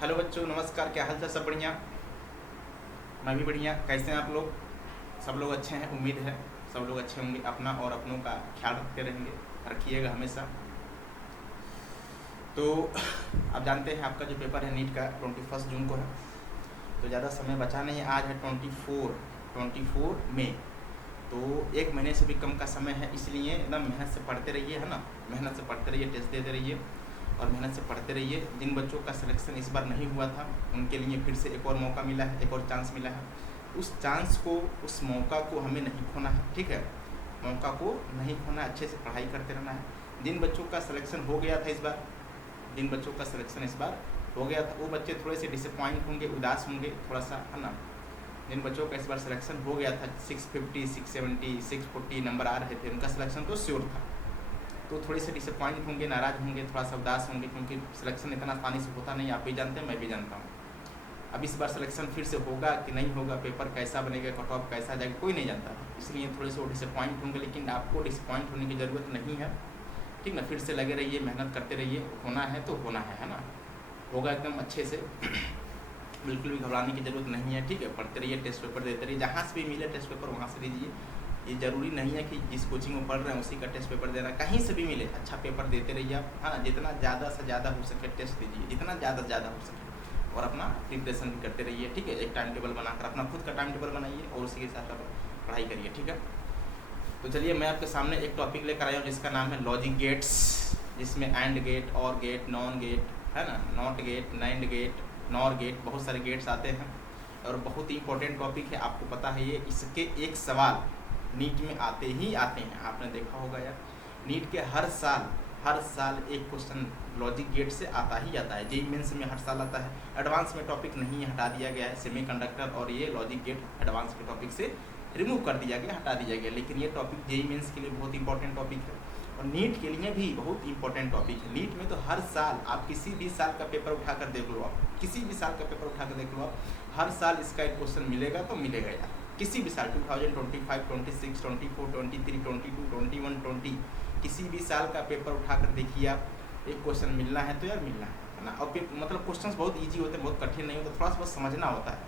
Hello बच्चों, नमस्कार। क्या हाल चाल? सब बढ़िया? मैं भी बढ़िया। कैसे हैं आप लोग? सब लोग अच्छे हैं, उम्मीद है सब लोग अच्छे होंगे। अपना और अपनों का ख्याल रखते रहेंगे, रखिएगा हमेशा। तो आप जानते हैं आपका जो पेपर है नीट का 21 जून को है, तो ज़्यादा समय बचा नहीं है। आज है 24 मई, तो एक महीने से भी कम का समय है। इसलिए एकदम मेहनत से पढ़ते रहिए, है ना। मेहनत से पढ़ते रहिए, टेस्ट देते रहिए और मेहनत से पढ़ते रहिए। जिन बच्चों का सिलेक्शन इस बार नहीं हुआ था उनके लिए फिर से एक और मौका मिला है, एक और चांस मिला है। उस चांस को, उस मौका को हमें नहीं खोना है, ठीक है। मौका को नहीं खोना, अच्छे से पढ़ाई करते रहना है। जिन बच्चों का सिलेक्शन हो गया था इस बार, जिन बच्चों का सिलेक्शन इस बार हो गया था वो बच्चे थोड़े से डिसअपॉइंट होंगे, उदास होंगे थोड़ा सा, है ना। जिन बच्चों का इस बार सिलेक्शन हो गया था, 650, 670, 640 नंबर आ रहे थे, उनका सिलेक्शन तो श्योर था, तो थोड़े से डिसअपॉइंट होंगे, नाराज़ होंगे, थोड़ा सा उदास होंगे, क्योंकि सिलेक्शन इतना आसानी से होता नहीं। आप भी जानते हैं, मैं भी जानता हूँ। अब इस बार सिलेक्शन फिर से होगा कि नहीं होगा, पेपर कैसा बनेगा, कट ऑफ कैसा जाएगा, कोई नहीं जानता। इसलिए थोड़े से वो डिसअपॉइंट होंगे, लेकिन आपको डिसअपॉइंट होने की ज़रूरत नहीं है, ठीक ना। फिर से लगे रहिए, मेहनत करते रहिए। होना है तो होना है ना। होगा एकदम अच्छे से। बिल्कुल भी घबराने की ज़रूरत नहीं है, ठीक है। पढ़ते रहिए, टेस्ट पेपर देते रहिए, जहाँ से भी मिले टेस्ट पेपर वहाँ से दीजिए। ये ज़रूरी नहीं है कि जिस कोचिंग में पढ़ रहे हैं उसी का टेस्ट पेपर देना, कहीं से भी मिले अच्छा पेपर देते रहिए आप, हाँ। जितना ज़्यादा से ज़्यादा हो सके टेस्ट दीजिए, जितना ज़्यादा से ज़्यादा हो सके, और अपना प्रिपरेशन भी करते रहिए, ठीक है। एक टाइम टेबल बनाकर अपना खुद का टाइम टेबल बनाइए और उसी के साथ आप पढ़ाई करिए, ठीक है। तो चलिए, मैं आपके सामने एक टॉपिक लेकर आया हूँ जिसका नाम है लॉजिक गेट्स, जिसमें and gate, or gate, non gate, है ना, not gate, nand gate, nor gate, बहुत सारे गेट्स आते हैं और बहुत ही इंपॉर्टेंट टॉपिक है। आपको पता है ये, इसके एक सवाल नीट में आते ही आते हैं। आपने देखा होगा यार, नीट के हर साल एक क्वेश्चन लॉजिक गेट से आता ही आता है। जेईई मेंस में हर साल आता है। एडवांस में टॉपिक नहीं हटा दिया गया है, सेमीकंडक्टर और ये लॉजिक गेट एडवांस के टॉपिक से रिमूव कर दिया गया, हटा दिया गया। लेकिन ये टॉपिक जेईई मेंस के लिए बहुत इंपॉर्टेंट टॉपिक है और नीट के लिए भी बहुत इंपॉर्टेंट टॉपिक है। नीट में तो हर साल आप किसी भी साल का पेपर उठाकर देख लो, आप किसी भी साल का पेपर उठाकर देख लो आप, हर साल इसका एक क्वेश्चन मिलेगा तो मिलेगा यार। किसी भी साल 2025, 26, 24, 23, 22, 21, 20, किसी भी साल का पेपर उठाकर देखिए आप, एक क्वेश्चन मिलना है तो यार मिलना है ना। और मतलब क्वेश्चंस बहुत ईजी होते हैं, बहुत कठिन नहीं होता, थोड़ा सा बस समझना होता है।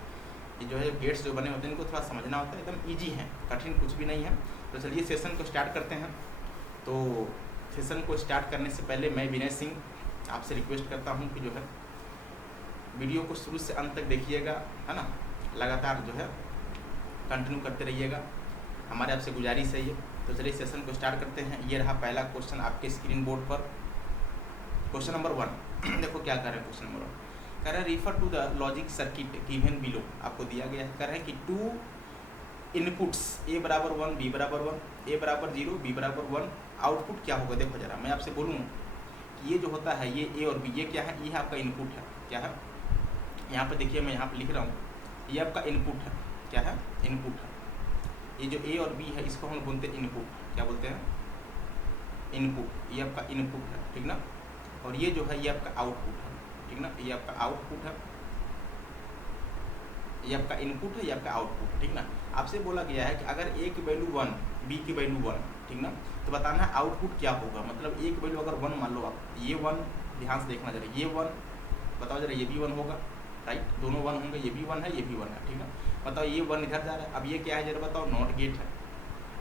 ये जो है गेट्स जो बने होते हैं इनको थोड़ा समझना होता है, एकदम ईजी है, कठिन कुछ भी नहीं है। तो चलिए सेशन को स्टार्ट करते हैं। तो सेशन को स्टार्ट करने से पहले मैं विनय सिंह आपसे रिक्वेस्ट करता हूँ कि जो है वीडियो को शुरू से अंत तक देखिएगा, है ना। लगातार जो है कंटिन्यू करते रहिएगा, हमारे आपसे गुजारिश है ये। तो चलिए सेशन को स्टार्ट करते हैं। ये रहा पहला क्वेश्चन आपके स्क्रीन बोर्ड पर, क्वेश्चन नंबर 1। देखो क्या कर रहे हैं क्वेश्चन नंबर 1, कह रहे हैं refer to the logic circuit given below. आपको दिया गया है, कह रहे हैं कि 2 इनपुट्स A बराबर 1, B बराबर 1, A बराबर 0, B बराबर 1, आउटपुट क्या होगा। देखो जरा, मैं आपसे बोलूँ कि ये जो होता है ये A और B, ये क्या है, ये आपका इनपुट है। क्या है, यहाँ पर देखिए, मैं यहाँ पर लिख रहा हूँ, ये आपका इनपुट है। क्या है, इनपुट है। ये जो A और B है इसको हम बोलते हैं इनपुट। क्या बोलते हैं, इनपुट। ये आपका इनपुट है, ठीक ना। और ये जो है ये आपका आउटपुट है, ठीक ना। ये आपका आउटपुट है, ये आपका इनपुट है, ये आपका आउटपुट है, ठीक ना। आपसे बोला गया है कि अगर A की वैल्यू 1, B की वैल्यू 1, ठीक ना, तो बताना है आउटपुट क्या होगा। मतलब A की वैल्यू अगर 1 मान लो आप, ये 1, ध्यान से देखना जरा, ये 1, बताओ जरा, ये भी 1 होगा, राइट। दोनों 1 होंगे, ये भी 1 है, ये भी 1 है, ठीक है। बताओ ये 1 इधर जा रहा है। अब ये क्या है जरा बताओ, नॉट गेट है।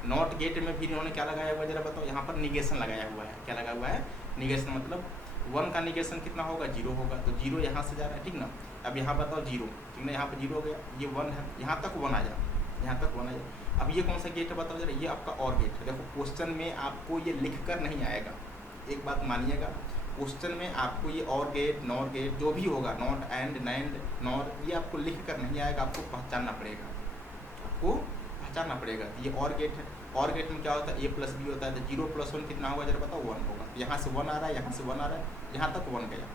नॉट गेट में फिर इन्होंने क्या लगाया हुआ है जरा बताओ, यहाँ पर निगेशन लगाया हुआ है। क्या लगा हुआ है, निगेशन। मतलब 1 का निगेशन कितना होगा, 0 होगा, तो 0 यहाँ से जा रहा है, ठीक ना। अब यहाँ बताओ 0, ठीक ना, यहाँ पर 0 हो गया, ये 1 है, यहाँ तक 1 आ जाए, यहाँ तक 1 आ जाए। अब ये कौन सा गेट है बताओ जरा, ये आपका और गेट है। देखो क्वेश्चन में आपको ये लिख कर नहीं आएगा, एक बात मानिएगा, क्वेश्चन में आपको ये और गेट, नॉर गेट, जो भी होगा, नॉट, एंड, नैंड, नॉर, ये आपको लिख कर नहीं आएगा, आपको पहचानना पड़ेगा, आपको पहचानना पड़ेगा। ये और गेट है, और गेट में क्या होता है, A प्लस B होता है। तो 0 + 1 कितना होगा जरा बताओ, 1 होगा। यहाँ से 1 आ रहा है, यहाँ से 1 आ रहा है, यहाँ तक 1 गया।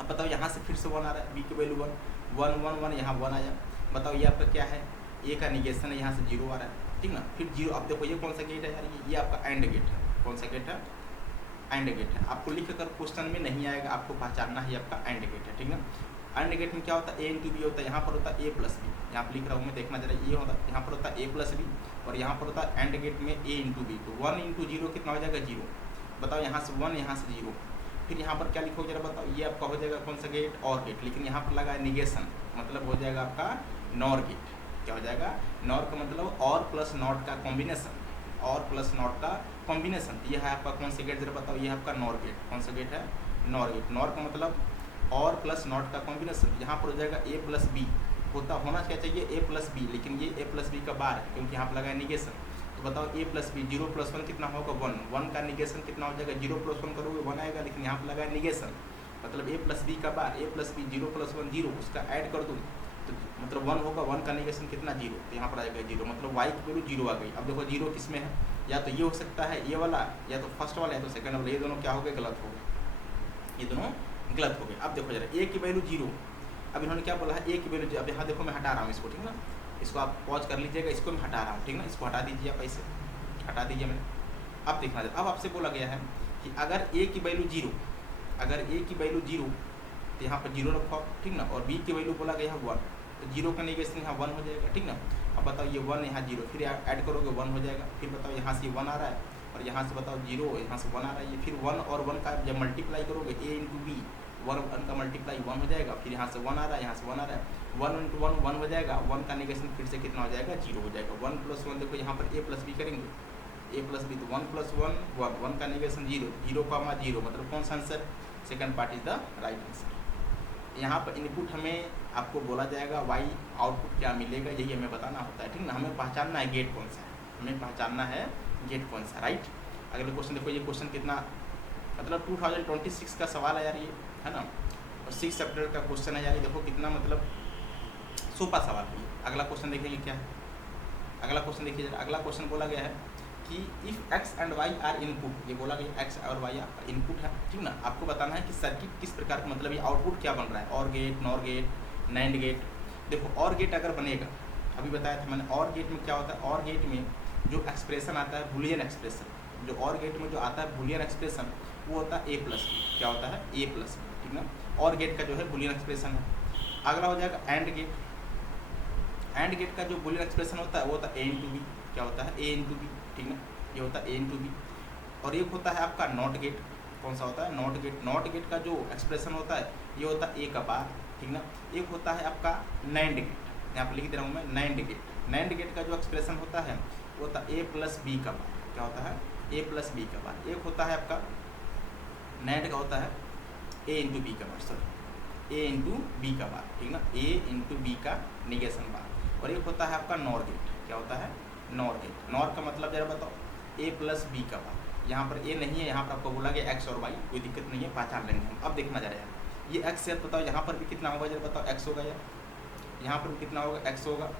अब बताओ यहाँ से फिर से 1 आ रहा है, B की वैल्यू 1, 1, 1, 1, यहाँ 1 आया। बताओ ये आपका क्या है, A का निगेशन है, यहाँ से 0 आ रहा है, ठीक ना। फिर 0, अब देखो ये कौन सा गेट है यार, ये आपका एंड गेट है। कौन सा गेट है, एंड गेट है। आपको लिख कर क्वेश्चन में नहीं आएगा, आपको पहचानना है आपका एंड गेट है, ठीक है। एंड गेट में क्या होता है, A × B होता है, यहाँ पर होता है A + B। यहाँ पर लिख रहा हूँ मैं, देखना जरा, ये होता है, यहाँ पर होता है A + B, और यहाँ पर होता है एंड गेट में A × B। तो 1 × 0 कितना हो जाएगा, 0। बताओ यहाँ से 1, यहाँ से 0, फिर यहाँ पर क्या लिखोगे जरा बताओ, ये आपका हो जाएगा कौन सा गेट, और गेट, लेकिन यहाँ पर लगा है निगेशन, मतलब हो जाएगा आपका नॉर गेट। क्या हो जाएगा, नॉर का मतलब और प्लस नॉट का कॉम्बिनेशन, और प्लस नॉट का कॉम्बिनेशन। ये है आपका कौन सा गेट जरा बताओ, ये आपका नॉर गेट। कौन सा गेट है, नॉर गेट। नॉर का मतलब और प्लस नॉट का कॉम्बिनेशन। यहाँ पर हो जाएगा ए प्लस बी, होना क्या चाहिए ए प्लस बी, लेकिन ये ए प्लस बी का बार है क्योंकि यहाँ पर लगा है निगेशन। तो बताओ ए प्लस बी, 0 + 1 कितना होगा 1, 1 का निगेशन कितना हो जाएगा, 0 + 1 करोगे 1 आएगा, लेकिन यहाँ पर लगा है निगेशन, मतलब ए प्लस बी का बार, ए प्लस बी 0 + 1 0, उसका ऐड कर दूँ तो मतलब 1 होगा, 1 का निगेशन कितना 0, तो यहाँ पर आ जाएगा 0, मतलब वाई की वैल्यू 0 आ गई। अब देखो 0 किस में है, या तो ये हो सकता है ये वाला, या तो फर्स्ट वाला, या तो सेकंड वाला, ये दोनों क्या हो गए, गलत हो गए, ये दोनों गलत हो गए। अब देखो जरा ए की वैल्यू 0, अब इन्होंने क्या बोला है ए की वैल्यू, अब यहाँ देखो मैं हटा रहा हूँ इसको, ठीक ना, इसको आप पॉज कर लीजिएगा, इसको मैं हटा रहा हूँ, ठीक ना, इसको हटा दीजिए आप, ऐसे हटा दीजिए मैंने। अब देखना, अब आपसे बोला गया है कि अगर ए की वैल्यू 0, अगर ए की वैल्यू 0 तो यहाँ पर 0 रखो, ठीक ना, और बी की वैल्यू बोला गया है 1, तो 0 का निगेशन यहाँ 1 हो जाएगा, ठीक ना। अब बताओ ये 1 यहाँ 0, फिर ऐड करोगे 1 हो जाएगा, फिर बताओ यहाँ से 1 आ रहा है, और यहाँ से बताओ 0, यहाँ से 1 आ रहा है, ये फिर 1 और 1 का जब मल्टीप्लाई करोगे ए इंटू बी, 1 का मल्टीप्लाई 1 हो जाएगा, फिर यहाँ से 1 आ रहा है, यहाँ से 1 आ रहा है, 1 × 1 1 हो जाएगा, 1 का निगेशन फिर से कितना हो जाएगा 0 हो जाएगा। 1 + 1 देखो यहाँ पर ए प्लस बी करेंगे, ए प्लस बी, तो 1 + 1 1, 1 का निगेशन 0, 0, मतलब कौन सा answer, second part is the right answer. यहाँ पर इनपुट हमें आपको बोला जाएगा, वाई आउटपुट क्या मिलेगा, यही हमें बताना होता है, ठीक ना। हमें पहचानना है गेट कौन सा है, हमें पहचानना है गेट कौन सा, राइट। अगले क्वेश्चन देखो, ये क्वेश्चन कितना मतलब 2026 का सवाल है यार ये, है ना, और 6 अप्रैल का क्वेश्चन है यार, ये देखो कितना मतलब सोपा सवाल है। अगला क्वेश्चन देखेंगे क्या है, अगला क्वेश्चन देखिए जरा। अगला क्वेश्चन बोला गया है कि if X and Y are input, ये बोला गया एक्स और वाई आपका इनपुट है, ठीक ना। आपको बताना है कि सर्किट किस प्रकार का, मतलब ये आउटपुट क्या बन रहा है, OR gate, nor gate, NAND gate. देखो और गेट अगर बनेगा, अभी बताया था मैंने, और गेट में क्या होता है, और गेट में जो एक्सप्रेशन आता है बूलियन एक्सप्रेशन, जो और गेट में जो आता है बूलियन एक्सप्रेशन, वो होता है ए प्लस बी। क्या होता है, ए प्लस बी, ठीक ना। और गेट का जो है बूलियन एक्सप्रेशन है। अगला हो जाएगा एंड गेट। एंड गेट का जो बूलियन एक्सप्रेशन होता है वो होता है ए इंटू बी। क्या होता है, ए इंटू बी, ठीक ना, ये होता है ए इंटू बी। और एक होता है आपका नॉट गेट। कौन सा होता है, नॉट गेट। नॉट गेट का जो एक्सप्रेशन होता है ये होता है ए का बार, ठीक ना। एक होता है आपका नैंड गेट, यहाँ पर लिख दे रहा हूँ मैं, नैंड गेट। नैंड गेट का जो एक्सप्रेशन होता है वो होता है ए प्लस बी का बार। क्या होता है, ए प्लस बी का बार। एक होता है आपका नैंड का होता है ए इंटू बी का बार, सॉरी ए इंटू बी का बार, ठीक ना, ए इंटू बी का निगेशन बार। और एक होता है आपका नॉर गेट। क्या होता है, नॉर गेट। नॉर का मतलब जरा बताओ, ए प्लस बी का बार। यहाँ पर ए नहीं है, यहाँ पर आपको बोला गया एक्स और वाई, कोई दिक्कत नहीं है, पहचान लेंगे हम। अब देखना जा रहा है ये एक्स है, बताओ यहाँ पर भी कितना होगा जरा बताओ, एक्स होगा यार, यहाँ पर भी कितना होगा, एक्स होगा,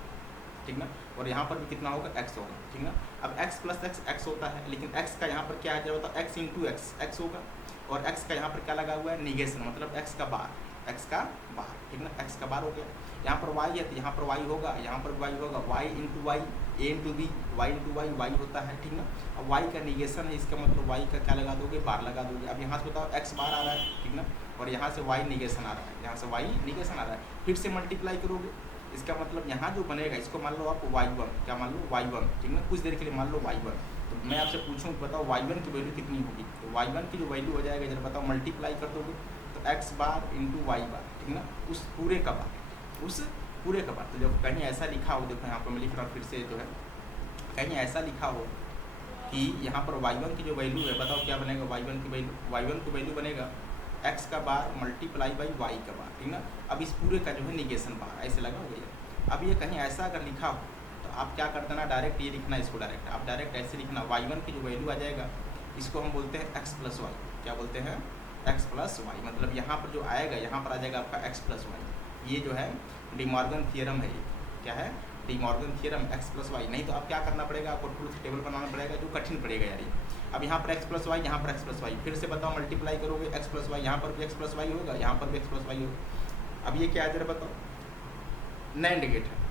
ठीक ना, और यहाँ पर भी कितना होगा, एक्स होगा, ठीक ना। अब एक्स प्लस एक्स एक्स होता है, लेकिन एक्स का यहाँ पर क्या है जरा बताओ, एक्स इंटू एक्स एक्स होगा, और एक्स का यहाँ पर क्या लगा हुआ है, निगेशन, मतलब एक्स का बार, एक्स का बार, ठीक ना, एक्स का बार हो गया। यहाँ पर वाई है तो यहाँ पर वाई होगा, यहाँ पर वाई होगा, Y into Y, A into B, Y into Y, Y होता है, ठीक ना। अब वाई का निगेशन है, इसका मतलब वाई का क्या लगा दोगे, बार लगा दोगे। अब यहाँ से बताओ एक्स बार आ रहा है, ठीक ना, और यहाँ से वाई निगेशन आ रहा है, यहाँ से वाई निगेशन आ रहा है, फिर से मल्टीप्लाई करोगे, इसका मतलब यहाँ जो बनेगा इसको मान लो आप y1, क्या मान लो y1, ठीक ना, कुछ देर के लिए मान लो y1। तो मैं आपसे पूछूँ बताओ y1 की वैल्यू कितनी होगी, तो y1 की जो वैल्यू हो जाएगा जरा बताओ, मल्टीप्लाई कर दोगे तो x बार इंटू वाई बार, ठीक ना, उस पूरे का बार, उस पूरे का बार। तो जब कहीं ऐसा लिखा हो, देखो यहाँ पर मैं लिख रहा हूँ फिर से जो है, कहीं ऐसा लिखा हो कि यहाँ पर y1 की जो वैल्यू है, बताओ क्या बनेगा, y1 की वैल्यू, y1 की वैल्यू बनेगा एक्स का बार मल्टीप्लाई बाई वाई का बार, ठीक ना। अब इस पूरे का जो है निगेशन बार ऐसे लगा हो गया। अब ये कहीं ऐसा अगर लिखा हो तो आप क्या कर देना, डायरेक्ट ये लिखना, इसको डायरेक्ट आप डायरेक्ट ऐसे लिखना, y1 की जो वैल्यू आ जाएगा इसको हम बोलते हैं x प्लस वाई। क्या बोलते हैं, x प्लस वाई, मतलब यहाँ पर जो आएगा यहाँ पर आ जाएगा आपका x प्लस वाई। ये जो है डी मॉर्गन थियरम है, ये क्या है, De Morgan theorem, x plus Y. नहीं तो आप क्या करना पड़ेगा, आपको ट्रूथ टेबल बनाना पड़ेगा, जो कठिन पड़ेगा यार ये। अब यहाँ पर x प्लस वाई, यहाँ पर x प्लस वाई, फिर से बताओ मल्टीप्लाई करोगे x प्लस वाई, यहाँ पर भी x प्लस वाई होगा, यहाँ पर भी x प्लस वाई होगा। अब ये क्या है जरा बताओ, नैंड गेट है,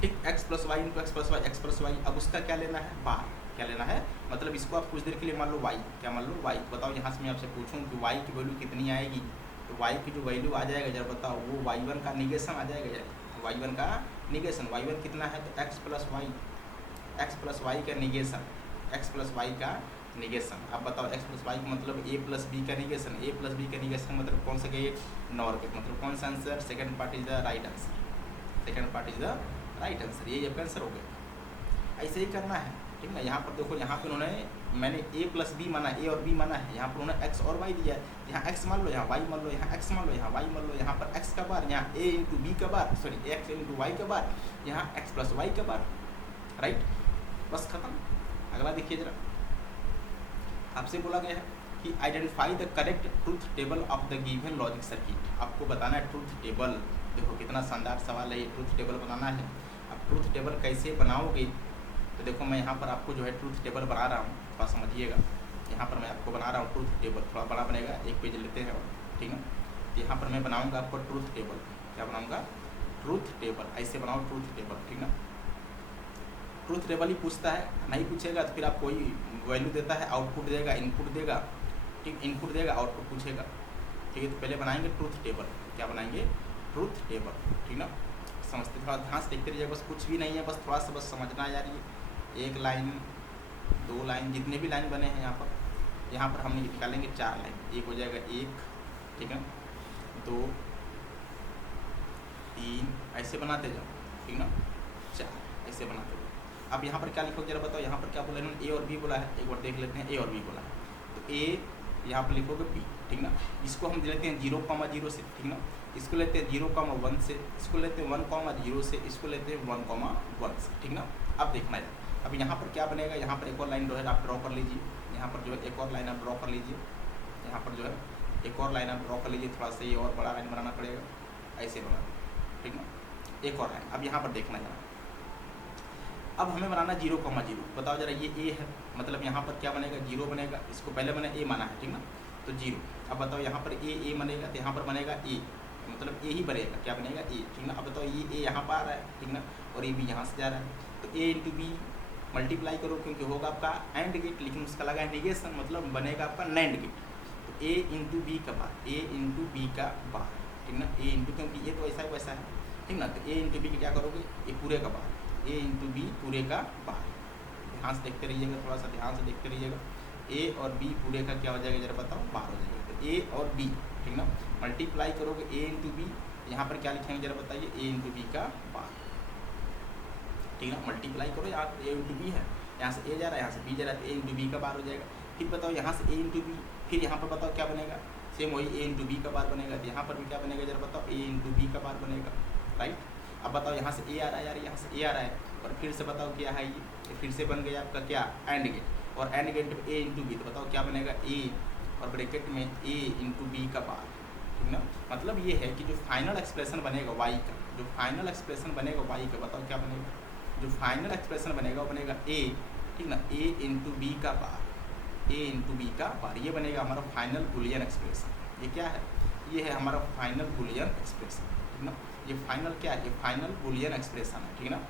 ठीक, x plus Y into X plus Y, X plus Y. अब उसका क्या लेना है, बार, क्या लेना है, मतलब इसको आप कुछ देर के लिए मान लो y, क्या मान लो y। बताओ यहाँ से मैं आपसे पूछूं कि y की वैल्यू कितनी आएगी, तो y की जो वैल्यू आ जाएगा जरा बताओ, वो y1 का निगेशन आ जाएगा यार, y1 का निगेशन। y1 कितना है तो x प्लस वाई का निगेशन, x प्लस वाई का निगेशन। अब बताओ x प्लस वाई का मतलब a प्लस बी का निगेशन, a प्लस बी का निगेशन मतलब कौन सा गेट, नॉर गेट। मतलब कौन सा answer, second part is the right answer, second part is the right answer, ये आपका आंसर हो गया। ऐसे ही करना है, ठीक है। यहाँ पर देखो, यहाँ पर उन्होंने, मैंने a प्लस बी माना, a और b माना है, यहाँ पर उन्होंने x और y दिया है, यहाँ x मान लो, यहाँ y मान लो, यहाँ x मान लो, यहाँ y मान लो, यहाँ पर x का बार, यहाँ a इंटू बी का बार, सॉरी x इंटू वाई का बार, यहाँ x प्लस वाई का बार, राइट, बस खत्म। अगला देखिए जरा, आपसे बोला गया है कि identify the correct truth table of the given logic circuit. आपको बताना है ट्रूथ टेबल। देखो कितना शानदार सवाल है ये, ट्रूथ टेबल बनाना है। अब ट्रूथ टेबल कैसे बनाओगे, तो देखो मैं यहाँ पर आपको जो है ट्रूथ टेबल बना रहा हूँ, थोड़ा समझिएगा। यहाँ पर मैं आपको बना रहा हूँ ट्रूथ टेबल, थोड़ा बड़ा बनेगा, एक पेज लेते हैं, ठीक है। तो यहाँ पर मैं बनाऊँगा आपको ट्रूथ टेबल, क्या बनाऊँगा, ट्रूथ टेबल। ऐसे बनाओ ट्रूथ टेबल, ठीक है। ट्रूथ टेबल ही पूछता है, नहीं पूछेगा तो फिर आप कोई वैल्यू देता है, आउटपुट देगा, इनपुट देगा, ठीक, इनपुट देगा, आउटपुट पूछेगा, ठीक है। तो पहले बनाएंगे ट्रूथ टेबल, क्या बनाएंगे, ट्रूथ टेबल, ठीक ना। समझते, थोड़ा ध्यान से देखते रहिए, बस कुछ भी नहीं है, बस थोड़ा सा बस समझना है यार। ये एक लाइन, दो लाइन, जितने भी लाइन बने हैं यहाँ पर हम निकालेंगे 4 लाइन, एक हो जाएगा 1, ठीक है, 2, 3, ऐसे बनाते जाओ, ठीक ना, 4, ऐसे बनाते जाओ। अब यहाँ पर क्या लिखोगे जरा बताओ, यहाँ पर क्या बोला इन्होंने, ए और बी बोला है, एक बार देख लेते हैं, ए और बी बोला है, तो ए यहाँ पर लिखोगे बी, ठीक ना। इसको हम लेते हैं 0,0 से, ठीक ना, इसको लेते हैं 0,1 से, इसको लेते हैं 1,0 से, इसको लेते हैं 1,1 से, ठीक ना। अब देखना है, अब यहाँ पर क्या बनेगा, यहाँ पर एक और लाइन जो है आप ड्रॉ कर लीजिए, यहाँ पर जो है एक और लाइन आप ड्रॉ कर लीजिए, यहाँ पर जो है एक और लाइन आप ड्रॉ कर लीजिए, थोड़ा सा ये और बड़ा लाइन बनाना पड़ेगा, ऐसे बना, ठीक ना, एक और लाइन। अब यहाँ पर देखना है, अब हमें बनाना 0,0, बताओ जरा, ये ए है, मतलब यहाँ पर क्या बनेगा, 0 बनेगा, इसको पहले मैंने ए माना है, ठीक ना, तो 0। अब बताओ यहाँ पर ए बनेगा, तो यहाँ पर बनेगा ए, मतलब ए ही बनेगा, क्या बनेगा, ए, ठीक ना। अब बताओ ये ए यहाँ पर आ रहा है, ठीक ना, और ये बी यहाँ से जा रहा है, तो ए इंटू बी मल्टीप्लाई करो, क्योंकि होगा आपका एंड गेट, लेकिन उसका लगा इंडिकेशन, मतलब बनेगा आपका नैंड गेट। तो ए इंटू बी का बार, ए इंटू बी का बार, ठीक ना, ए इंटू, क्योंकि ये तो ऐसा है वैसा है, ठीक ना, तो ए इंटू बी क्या करोगे, ये पूरे का बार, ए इंटू बी पूरे का बार। ध्यान से देखते रहिएगा, थोड़ा सा ध्यान से देखते रहिएगा, ए और बी पूरे का क्या हो जाएगा जरा बताओ, बार हो जाएगा। तो ए और बी, ठीक ना, मल्टीप्लाई करोगे ए इंटू बी, यहाँ पर क्या लिखेंगे जरा बताइए, ए इंटू बी का बार, ठीक ना, मल्टीप्लाई करो, यहाँ ए इंटू बी है, यहाँ से ए जा रहा है, यहाँ से बी जा रहा है, तो ए इंटू बी का बार हो जाएगा। फिर बताओ यहाँ से ए इंटू बी, फिर यहाँ पर बताओ क्या बनेगा, सेम वही ए इंटू बी का बार बनेगा, तो यहाँ पर भी क्या बनेगा जरा बताओ, ए इंटू बी का बार बनेगा, राइट। अब बताओ यहाँ से ए आ रहा है यार, यहाँ से ए आ रहा है, और फिर से बताओ क्या है ये फिर से बन गया आपका क्या, एंड गेट, और एंड गेट में ए इंटू बी, तो बताओ क्या बनेगा, ए और ब्रैकेट में ए इंटू बी का बार, ठीक ना। मतलब ये है कि जो फाइनल एक्सप्रेशन बनेगा वाई का, जो फाइनल एक्सप्रेशन बनेगा वाई का, बताओ क्या बनेगा, जो फाइनल एक्सप्रेशन बनेगा वो बनेगा ए, ठीक ना, ए इंटू बी का बार, ए इंटू बी का बार, ये बनेगा हमारा फाइनल बुलियन एक्सप्रेशन। ये क्या है, ये है हमारा फाइनल बुलियन एक्सप्रेशन, ठीक ना। ये फाइनल क्या है, ये फाइनल बुलियन एक्सप्रेशन है, ठीक ना।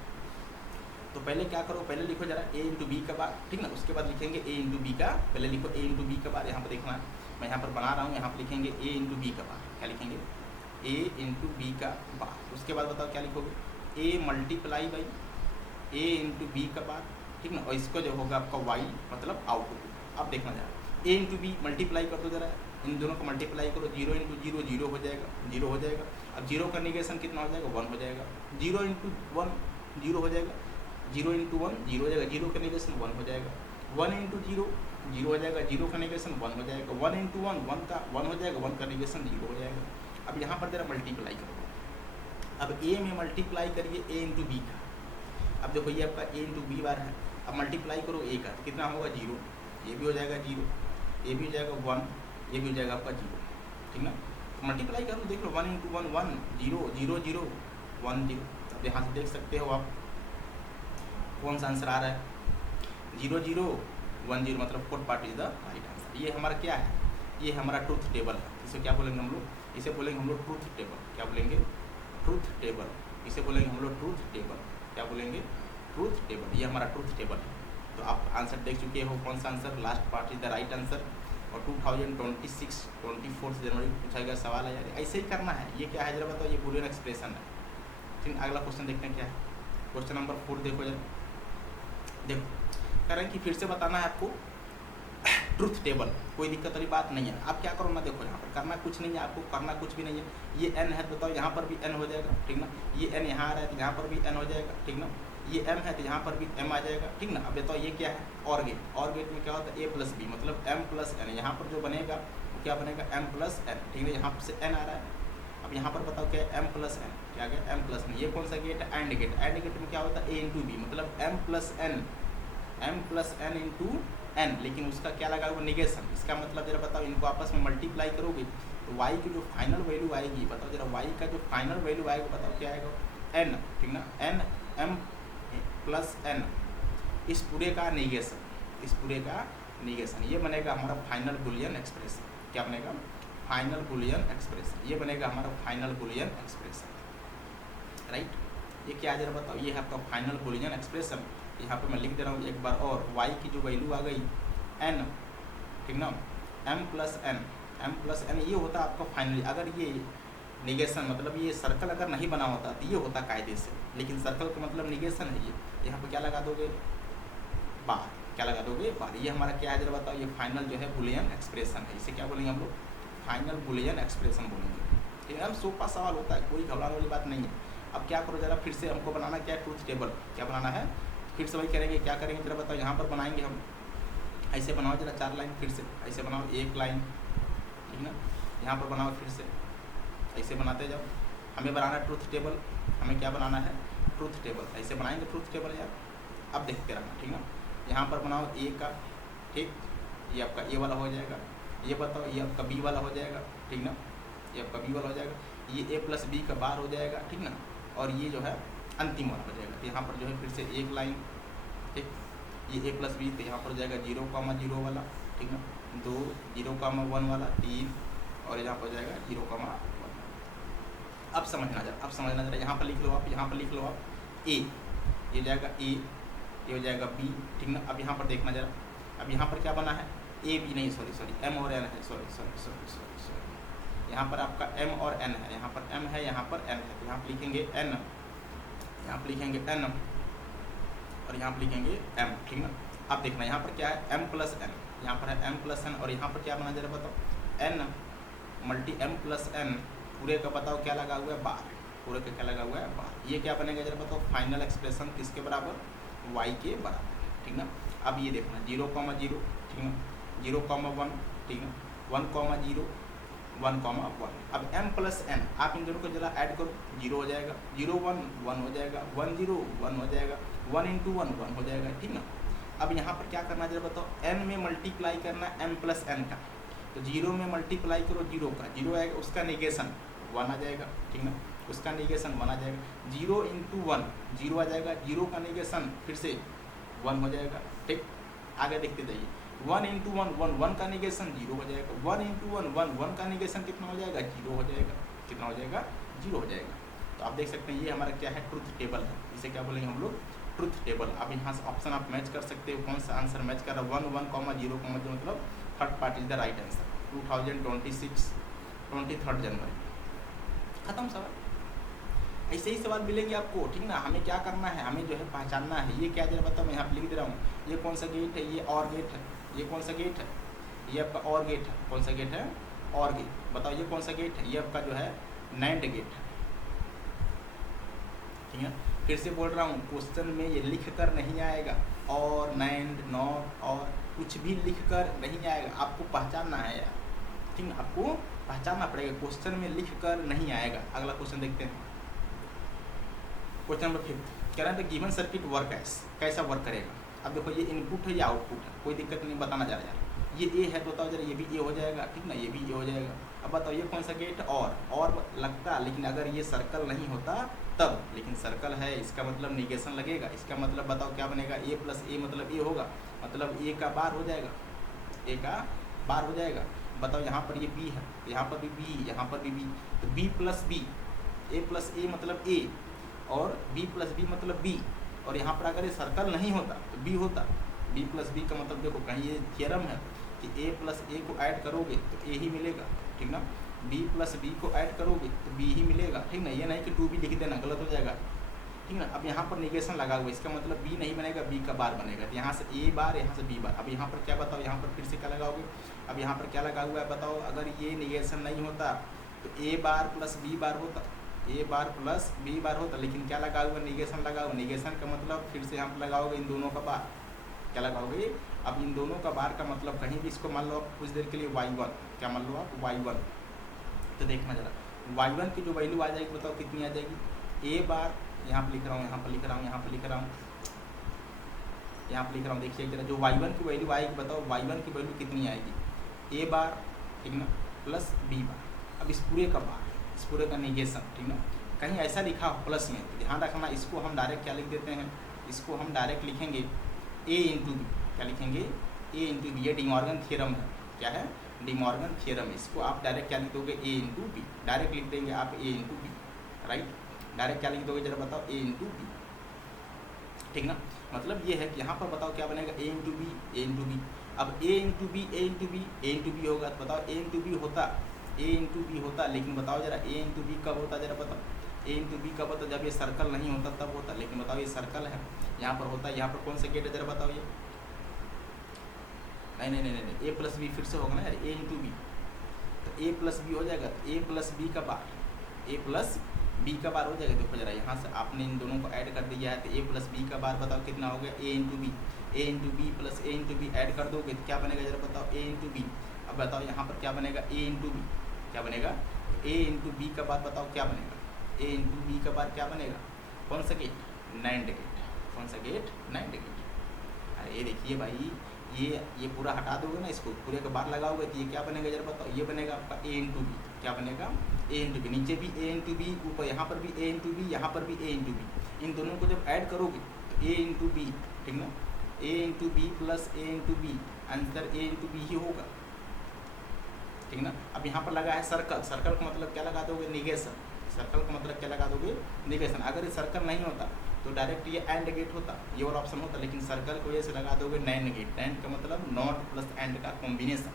तो पहले क्या करो, पहले लिखो जरा ए इंटू बी का बार, ठीक ना, उसके बाद लिखेंगे ए इंटू बी का, पहले लिखो ए इंटू बी का बार, यहाँ पर देखना है, मैं यहाँ पर बना रहा हूँ, यहाँ पर लिखेंगे ए इंटू बी का बार, क्या लिखेंगे, ए इंटू बी का बार। उसके बाद बताओ क्या लिखोगे, A multiply by A into B का बार, ठीक ना, और इसको जो होगा आपका वाई, मतलब आउटपुट। अब देखना जरा, ए इंटू बी मल्टीप्लाई कर दो जरा, इन दोनों को मल्टीप्लाई करो, 0 इंटू 0 0 हो जाएगा, 0 हो जाएगा। अब 0 का निगेशन कितना हो जाएगा, 1 हो जाएगा, 0 इंटू 1 0 हो जाएगा, 0 इंटू 1 0 हो जाएगा, 0 का निगेशन 1 हो जाएगा, 1 इंटू 0 0 हो जाएगा, 0 का निगेशन 1 हो जाएगा, 1 इंटू 1 1 का 1 हो जाएगा, 1 का निगेशन 0 हो जाएगा। अब यहाँ पर जरा मल्टीप्लाई करो, अब ए में मल्टीप्लाई करिए ए इंटू बी का, अब देखो ये आपका ए इंटू बी बार है, अब मल्टीप्लाई करो ए का, तो कितना होगा 0, ये भी हो जाएगा 0, ये भी हो जाएगा 1, ये भी हो जाएगा आपका 0, ठीक ना। तो मल्टीप्लाई करो, देख लो 1 इंटू 1 1 0 0 0 1 0। अब यहाँ से देख सकते हो आप कौन सा आंसर आ रहा है, 0 0 1 0, मतलब fourth part is the right answer. ये हमारा क्या है, ये हमारा ट्रूथ टेबल है। इसे क्या बोलेंगे हम लोग, इसे बोलेंगे हम लोग ट्रूथ टेबल, क्या बोलेंगे, ट्रूथ टेबल, इसे बोलेंगे हम लोग ट्रूथ टेबल, क्या बोलेंगे, ट्रूथ टेबल। ये हमारा ट्रूथ टेबल है। तो आप आंसर देख चुके हो, कौन सा answer, last part is the right answer. और 2026 24 जनवरी पूछा गया सवाल है यार, ऐसे ही करना है। ये क्या है जरा बताओ, ये बुलियन एक्सप्रेशन है। फिर अगला क्वेश्चन देखते हैं क्या है, क्वेश्चन नंबर 4 देखो जरा, देखो कह रहे हैं कि फिर से बताना है आपको ट्रूथ टेबल, कोई दिक्कत वाली बात नहीं है। आप क्या करो ना, देखो यहाँ पर करना कुछ नहीं है, आपको करना कुछ भी नहीं है। ये n है तो बताओ यहाँ पर भी n हो जाएगा, ठीक ना। ये n यहाँ आ रहा है तो यहाँ पर भी n हो जाएगा, ठीक ना। ये m है तो यहाँ पर भी m आ जाएगा, ठीक ना। अब बताओ ये क्या है, और गेट। और गेट में क्या होता है, a प्लस बी मतलब m प्लस n। यहाँ पर जो बनेगा वो क्या बनेगा, m प्लस n, ठीक है। यहाँ से n आ रहा है, अब यहाँ पर बताओ क्या है, m प्लस n, क्या गया m प्लस n। ये कौन सा गेट है, एंड गेट। एंड गेट में क्या होता है, a इंटू बी मतलब m plus n into n, लेकिन उसका क्या लगा हुआ, निगेशन। इसका मतलब जरा बताओ, इनको आपस में मल्टीप्लाई करोगे तो y की जो फाइनल वैल्यू आएगी, बताओ जरा y का जो फाइनल वैल्यू आएगा, बताओ क्या आएगा, n, ठीक ना। n m प्लस n, इस पूरे का निगेशन, इस पूरे का निगेशन। ये बनेगा हमारा फाइनल बुलियन एक्सप्रेशन। क्या बनेगा, फाइनल बुलियन एक्सप्रेशन। ये बनेगा हमारा फाइनल बुलियन एक्सप्रेशन, राइट। ये क्या जरा बताओ, ये है आपका फाइनल बुलियन एक्सप्रेशन। यहाँ पे मैं लिख दे रहा हूँ एक बार और, y की जो वैल्यू आ गई n, ठीक ना, m प्लस n, ये होता आपका फाइनली। अगर ये निगेशन मतलब ये सर्कल अगर नहीं बना होता तो ये होता कायदे से, लेकिन सर्कल का मतलब निगेशन है। ये यहाँ पे क्या लगा दोगे, बार। क्या लगा दोगे, बार। ये हमारा क्या है जरा बताओ, ये फाइनल जो है बुलियन एक्सप्रेशन है। इसे क्या बोलेंगे हम लोग, फाइनल बुलियन एक्सप्रेशन बोलेंगे। एकदम सोपा सवाल होता है, कोई घबराने वाली बात नहीं है। अब क्या करो जरा, फिर से हमको बनाना क्या है, ट्रूथ टेबल। क्या बनाना है, फिर से वही करेंगे। क्या करेंगे जरा बताओ, यहाँ पर बनाएंगे हम, ऐसे बनाओ जरा 4 लाइन, फिर से ऐसे बनाओ 1 लाइन, ठीक ना। यहाँ पर बनाओ फिर से, ऐसे बनाते जाओ। हमें बनाना ट्रूथ टेबल, हमें क्या बनाना है, ट्रूथ टेबल। ऐसे बनाएंगे ट्रूथ टेबल यार, अब देखते रहना, ठीक ना। यहाँ पर बनाओ a का, ठीक, ये आपका a वाला हो जाएगा। ये बताओ ये आपका b वाला हो जाएगा, ठीक ना, ये आपका b वाला हो जाएगा। ये a प्लस b का बार हो जाएगा, ठीक ना। और ये जो है अंतिम वाला हो जाएगा। तो यहाँ पर जो है फिर से 1 लाइन, ठीक। ये a प्लस बी, तो यहाँ पर हो जाएगा 0,0 वाला, ठीक ना। 2 0,1 वाला, 3, और यहाँ पर हो जाएगा 0,1। अब समझना जरा, यहाँ पर लिख लो आप, यहाँ पर लिख लो आप a, ये जाएगा a, ये हो जाएगा b, ठीक ना। अब यहाँ पर देखना जरा, अब यहाँ पर क्या बना है, a b नहीं, सॉरी m और n है, सॉरी। यहाँ पर आपका m और n है, यहाँ पर m है, यहाँ पर n है। तो यहाँ पर लिखेंगे n, यहाँ पर लिखेंगे n, और यहाँ पर लिखेंगे m, ठीक ना। अब देखना यहाँ पर क्या है, m प्लस n, यहाँ पर है m प्लस n, और यहाँ पर क्या बना जरा बताओ, n multi m plus n, पूरे का बताओ क्या लगा हुआ है, बार। पूरे का क्या लगा हुआ है, बार। ये क्या बनेगा जरा बताओ, फाइनल एक्सप्रेशन किसके बराबर, y के बराबर, ठीक ना। अब ये देखना 0,0, ठीक ना, 0,1, ठीक ना, 1,0, 1,1। अब m प्लस n, आप इन दोनों को जरा ऐड करो, 0 हो जाएगा, 0,1 1 हो जाएगा, 1,0 1 हो जाएगा, 1 इंटू 1 1 हो जाएगा, ठीक ना। अब यहाँ पर क्या करना जरा बताओ, n में मल्टीप्लाई करना m प्लस n का। तो 0 में मल्टीप्लाई करो 0 का, 0 आएगा, उसका निगेशन 1 आ जाएगा, ठीक ना, उसका निगेशन 1 आ जाएगा। 0 इंटू 1 0 आ जाएगा, 0 का निगेशन फिर से 1 हो जाएगा, ठीक। आगे देखते जाइए, 1 इंटू 1 1, 1 का निगेशन 0 हो जाएगा, 1 इंटू 1 1, 1 का निगेशन कितना हो जाएगा, 0 हो जाएगा। कितना हो जाएगा, 0 हो जाएगा। तो आप देख सकते हैं ये हमारा क्या है, ट्रूथ टेबल है। इसे क्या बोलेंगे हम लोग, ट्रूथ टेबल। अब यहाँ से ऑप्शन आप मैच कर सकते हो, कौन सा आंसर मैच कर रहा है, 1 1,0, मतलब third part is the right answer. 2026 23 जनवरी, खत्म सवाल। ऐसे ही सवाल मिलेंगे आपको, ठीक ना। हमें क्या करना है, हमें जो है पहचानना है। ये क्या जरा बताओ, मैं यहाँ पर लिख दे रहा हूँ, ये कौन सा गेट है, ये और गेट है। ये कौन सा गेट है, ये आपका और गेट है। कौन सा गेट है, और गेट। बताओ ये कौन सा गेट है, ये आपका जो है नैंड गेट है, ठीक है। फिर से बोल रहा हूँ, क्वेश्चन में ये लिख कर नहीं आएगा, और नैंड नॉट और कुछ भी लिख कर नहीं आएगा, आपको पहचानना है यार, ठीक है। आपको पहचानना पड़ेगा, क्वेश्चन में लिख कर नहीं आएगा। अगला क्वेश्चन देखते हैं, क्वेश्चन नंबर 5 कह रहे हैं गिवन सर्किट वर्क कैसा वर्क करेगा। अब देखो ये इनपुट है या आउटपुट है, कोई दिक्कत नहीं, बताना जा रहा है। ये ए है तो बताओ जरा, ये भी ए हो जाएगा, ठीक ना, ये भी ए हो जाएगा। अब बताओ ये कौन सा गेट, और लगता, लेकिन अगर ये सर्कल नहीं होता तब, लेकिन सर्कल है, इसका मतलब निगेशन लगेगा। इसका मतलब बताओ क्या बनेगा, ए प्लस ए मतलब ए होगा, मतलब ए का बार हो जाएगा, ए का बार हो जाएगा। बताओ यहाँ पर ये बी है, यहाँ पर भी बी, यहाँ पर भी बी, तो बी प्लस बी, ए प्लस ए मतलब ए, और बी प्लस बी मतलब बी। और यहाँ पर अगर ये सर्कल नहीं होता तो बी होता। बी प्लस बी का मतलब देखो, कहीं ये थियरम है कि ए प्लस ए को ऐड करोगे तो ए ही मिलेगा, ठीक ना। बी प्लस बी को ऐड करोगे तो बी ही मिलेगा, ठीक ना। ये नहीं कि टू बी लिख देना, गलत हो जाएगा। ठीक है ना। अब यहाँ पर निगेशन लगा हुआ है, इसका मतलब बी नहीं बनेगा, बी का बार बनेगा। तो यहाँ से ए बार, यहाँ से बी बार। अब यहाँ पर क्या बताओ, यहाँ पर फिर से क्या लगाओगे, अब यहाँ पर क्या लगा हुआ है बताओ। अगर ये निगेशन नहीं होता तो ए बार प्लस बी बार होता, ए बार प्लस बी बार होता, लेकिन क्या लगा हुआ, निगेशन लगा हुआ। निगेशन का मतलब फिर से यहाँ पर लगाओगे इन दोनों का बार, क्या लगाओगे, अब इन दोनों का बार का मतलब कहीं भी इसको मान लो आप कुछ देर के लिए y1, क्या मान लो आप y1। तो देखना जरा y1 की जो वैल्यू आ जाएगी बताओ कितनी आ जाएगी, ए बार, यहाँ पर लिख रहा हूँ, यहाँ पर लिख रहा हूँ, यहाँ पर लिख रहा हूँ, यहाँ पर लिख रहा हूँ। देखिए जरा जो y1 की वैल्यू आएगी बताओ, y1 की वैल्यू कितनी आएगी, ए बार, ठीक ना, प्लस बी बार। अब इस पूरे का बार, इस पूरे का निगेशन, ठीक ना। कहीं ऐसा लिखा हो प्लस में, तो ध्यान रखना, इसको हम डायरेक्ट क्या लिख देते हैं, इसको हम डायरेक्ट लिखेंगे ए इंटू बी। क्या लिखेंगे, ए इंटू बी। ये डिमॉर्गन थ्योरम है, क्या है, डिमॉर्गन थ्योरम। इसको आप डायरेक्ट क्या लिख दोगे, ए इंटू बी, डायरेक्ट लिख देंगे आप ए इंटू बी, राइट। डायरेक्ट क्या लिख दोगे जरा बताओ, ए इंटू बी, ठीक ना। मतलब ये है कि यहाँ पर बताओ क्या बनेगा, ए इंटू बी, ए इंटू बी। अब ए इंटू बी, ए इंटू बी, ए इंटू बी होगा, तो बताओ ए इंटू बी होता, ए इंटू बी होता, लेकिन बताओ जरा ए इंटू बी कब होता, जरा बताओ, ए इंटू बी कब होता, जब ये सर्कल नहीं होता तब होता। लेकिन बताओ ये सर्कल है, यहाँ पर होता है, यहाँ पर कौन सा गेट है जरा बताओ, ये नहीं नहीं नहीं नहीं, ए प्लस बी फिर से होगा ना यार, ए इंटू बी, तो ए प्लस बी हो जाएगा, तो ए प्लस बी का बार, ए प्लस बी का बार हो जाएगा। देखो जरा यहाँ से आपने इन दोनों को ऐड कर दिया है, तो ए प्लस बी का बार बताओ कितना हो गया, ए into B, A into B plus A into B Ed कर दोगे तो क्या बनेगा जरा बताओ, ए इंटू बी। अब बताओ यहाँ पर क्या बनेगा, ए इंटू बी, क्या बनेगा, ए इंटू बी का बार बताओ क्या बनेगा, ए इंटू बी का बार क्या बनेगा, कौन सा गेट, नैंड गेट, कौन सा गेट, नैंड गेट। अरे ये देखिए भाई, ये पूरा हटा दोगे ना, इसको पूरे का बार लगाओगे तो ये क्या बनेगा जरा बताओ, ये बनेगा आपका ए इंटू बी, क्या बनेगा, ए इंटू बी। नीचे भी ए इंटू बी, ऊपर यहाँ पर भी ए इंटू बी, यहाँ पर भी ए इंटू बी। इन दोनों को जब ऐड करोगे तो ए इंटू बी, ठीक ना, A into B plus A into B, answer A into B ही होगा, ठीक ना। अब यहाँ पर लगा है सर्कल, सर्कल का मतलब क्या लगा दोगे, निगेशन। सर्कल का मतलब क्या लगा दोगे, निगेशन। अगर ये सर्कल नहीं होता तो डायरेक्ट ये एंड गेट होता, ये वाला ऑप्शन होता, लेकिन सर्कल की वजह से लगा दोगे नैंड गेट। नैंड का मतलब नॉट प्लस एंड का कॉम्बिनेशन,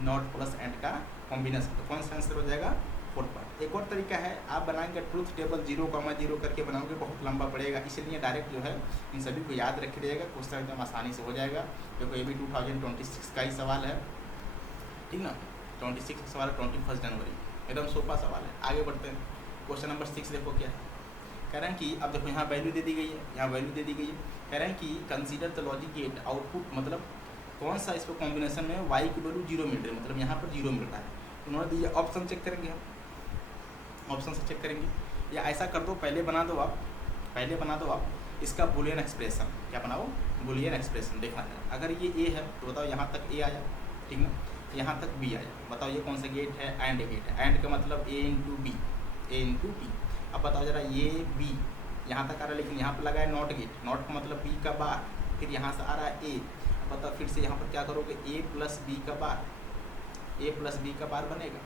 नॉट प्लस एंड का कॉम्बिनेशन। तो कौन सा आंसर हो जाएगा, फोर्थ पार्ट। एक और तरीका है, आप बनाएंगे ट्रूथ टेबल 0,0 करके बनाओगे, बहुत लंबा पड़ेगा, इसलिए डायरेक्ट जो है इन सभी को याद रख रहिएगा, क्वेश्चन एकदम आसानी से हो जाएगा, क्योंकि ये भी 2026 का ही सवाल है, ठीक ना। 26 का सवाल है, 21 जनवरी, एकदम सोपा सवाल है। आगे बढ़ते हैं, क्वेश्चन नंबर 6 देखो क्या है, कह रहे हैं कि अब देखो यहाँ वैल्यू दे दी गई है, यहाँ वैल्यू दे दी गई है। कह रहे हैं कि consider the logic gate output, मतलब कौन सा इसको कॉम्बिनेशन में y की वैल्यू 0 मिल रही है, मतलब यहाँ पर 0 मिल रहा है। उन्होंने दिया, ऑप्शन चेक करेंगे हम, ऑप्शन से चेक करेंगे, या ऐसा कर दो, पहले बना दो आप, पहले बना दो आप इसका बुलियन एक्सप्रेशन। क्या बनाओ, बुलियन एक्सप्रेशन। देखना है, अगर ये ए है तो बताओ यहाँ तक ए आया, ठीक ना, यहाँ तक बी आया, बताओ ये कौन सा गेट है, एंड गेट है। एंड का मतलब ए इंटू बी, ए इंटू बी। अब बताओ जरा ये बी यहाँ तक आ रहा है, लेकिन यहाँ पर लगा है नॉट गेट, नॉट का मतलब बी का बार, फिर यहाँ से आ रहा है ए। अब बताओ फिर से यहाँ पर क्या करोगे, ए प्लस बी का बार, ए प्लस बी का बार बनेगा,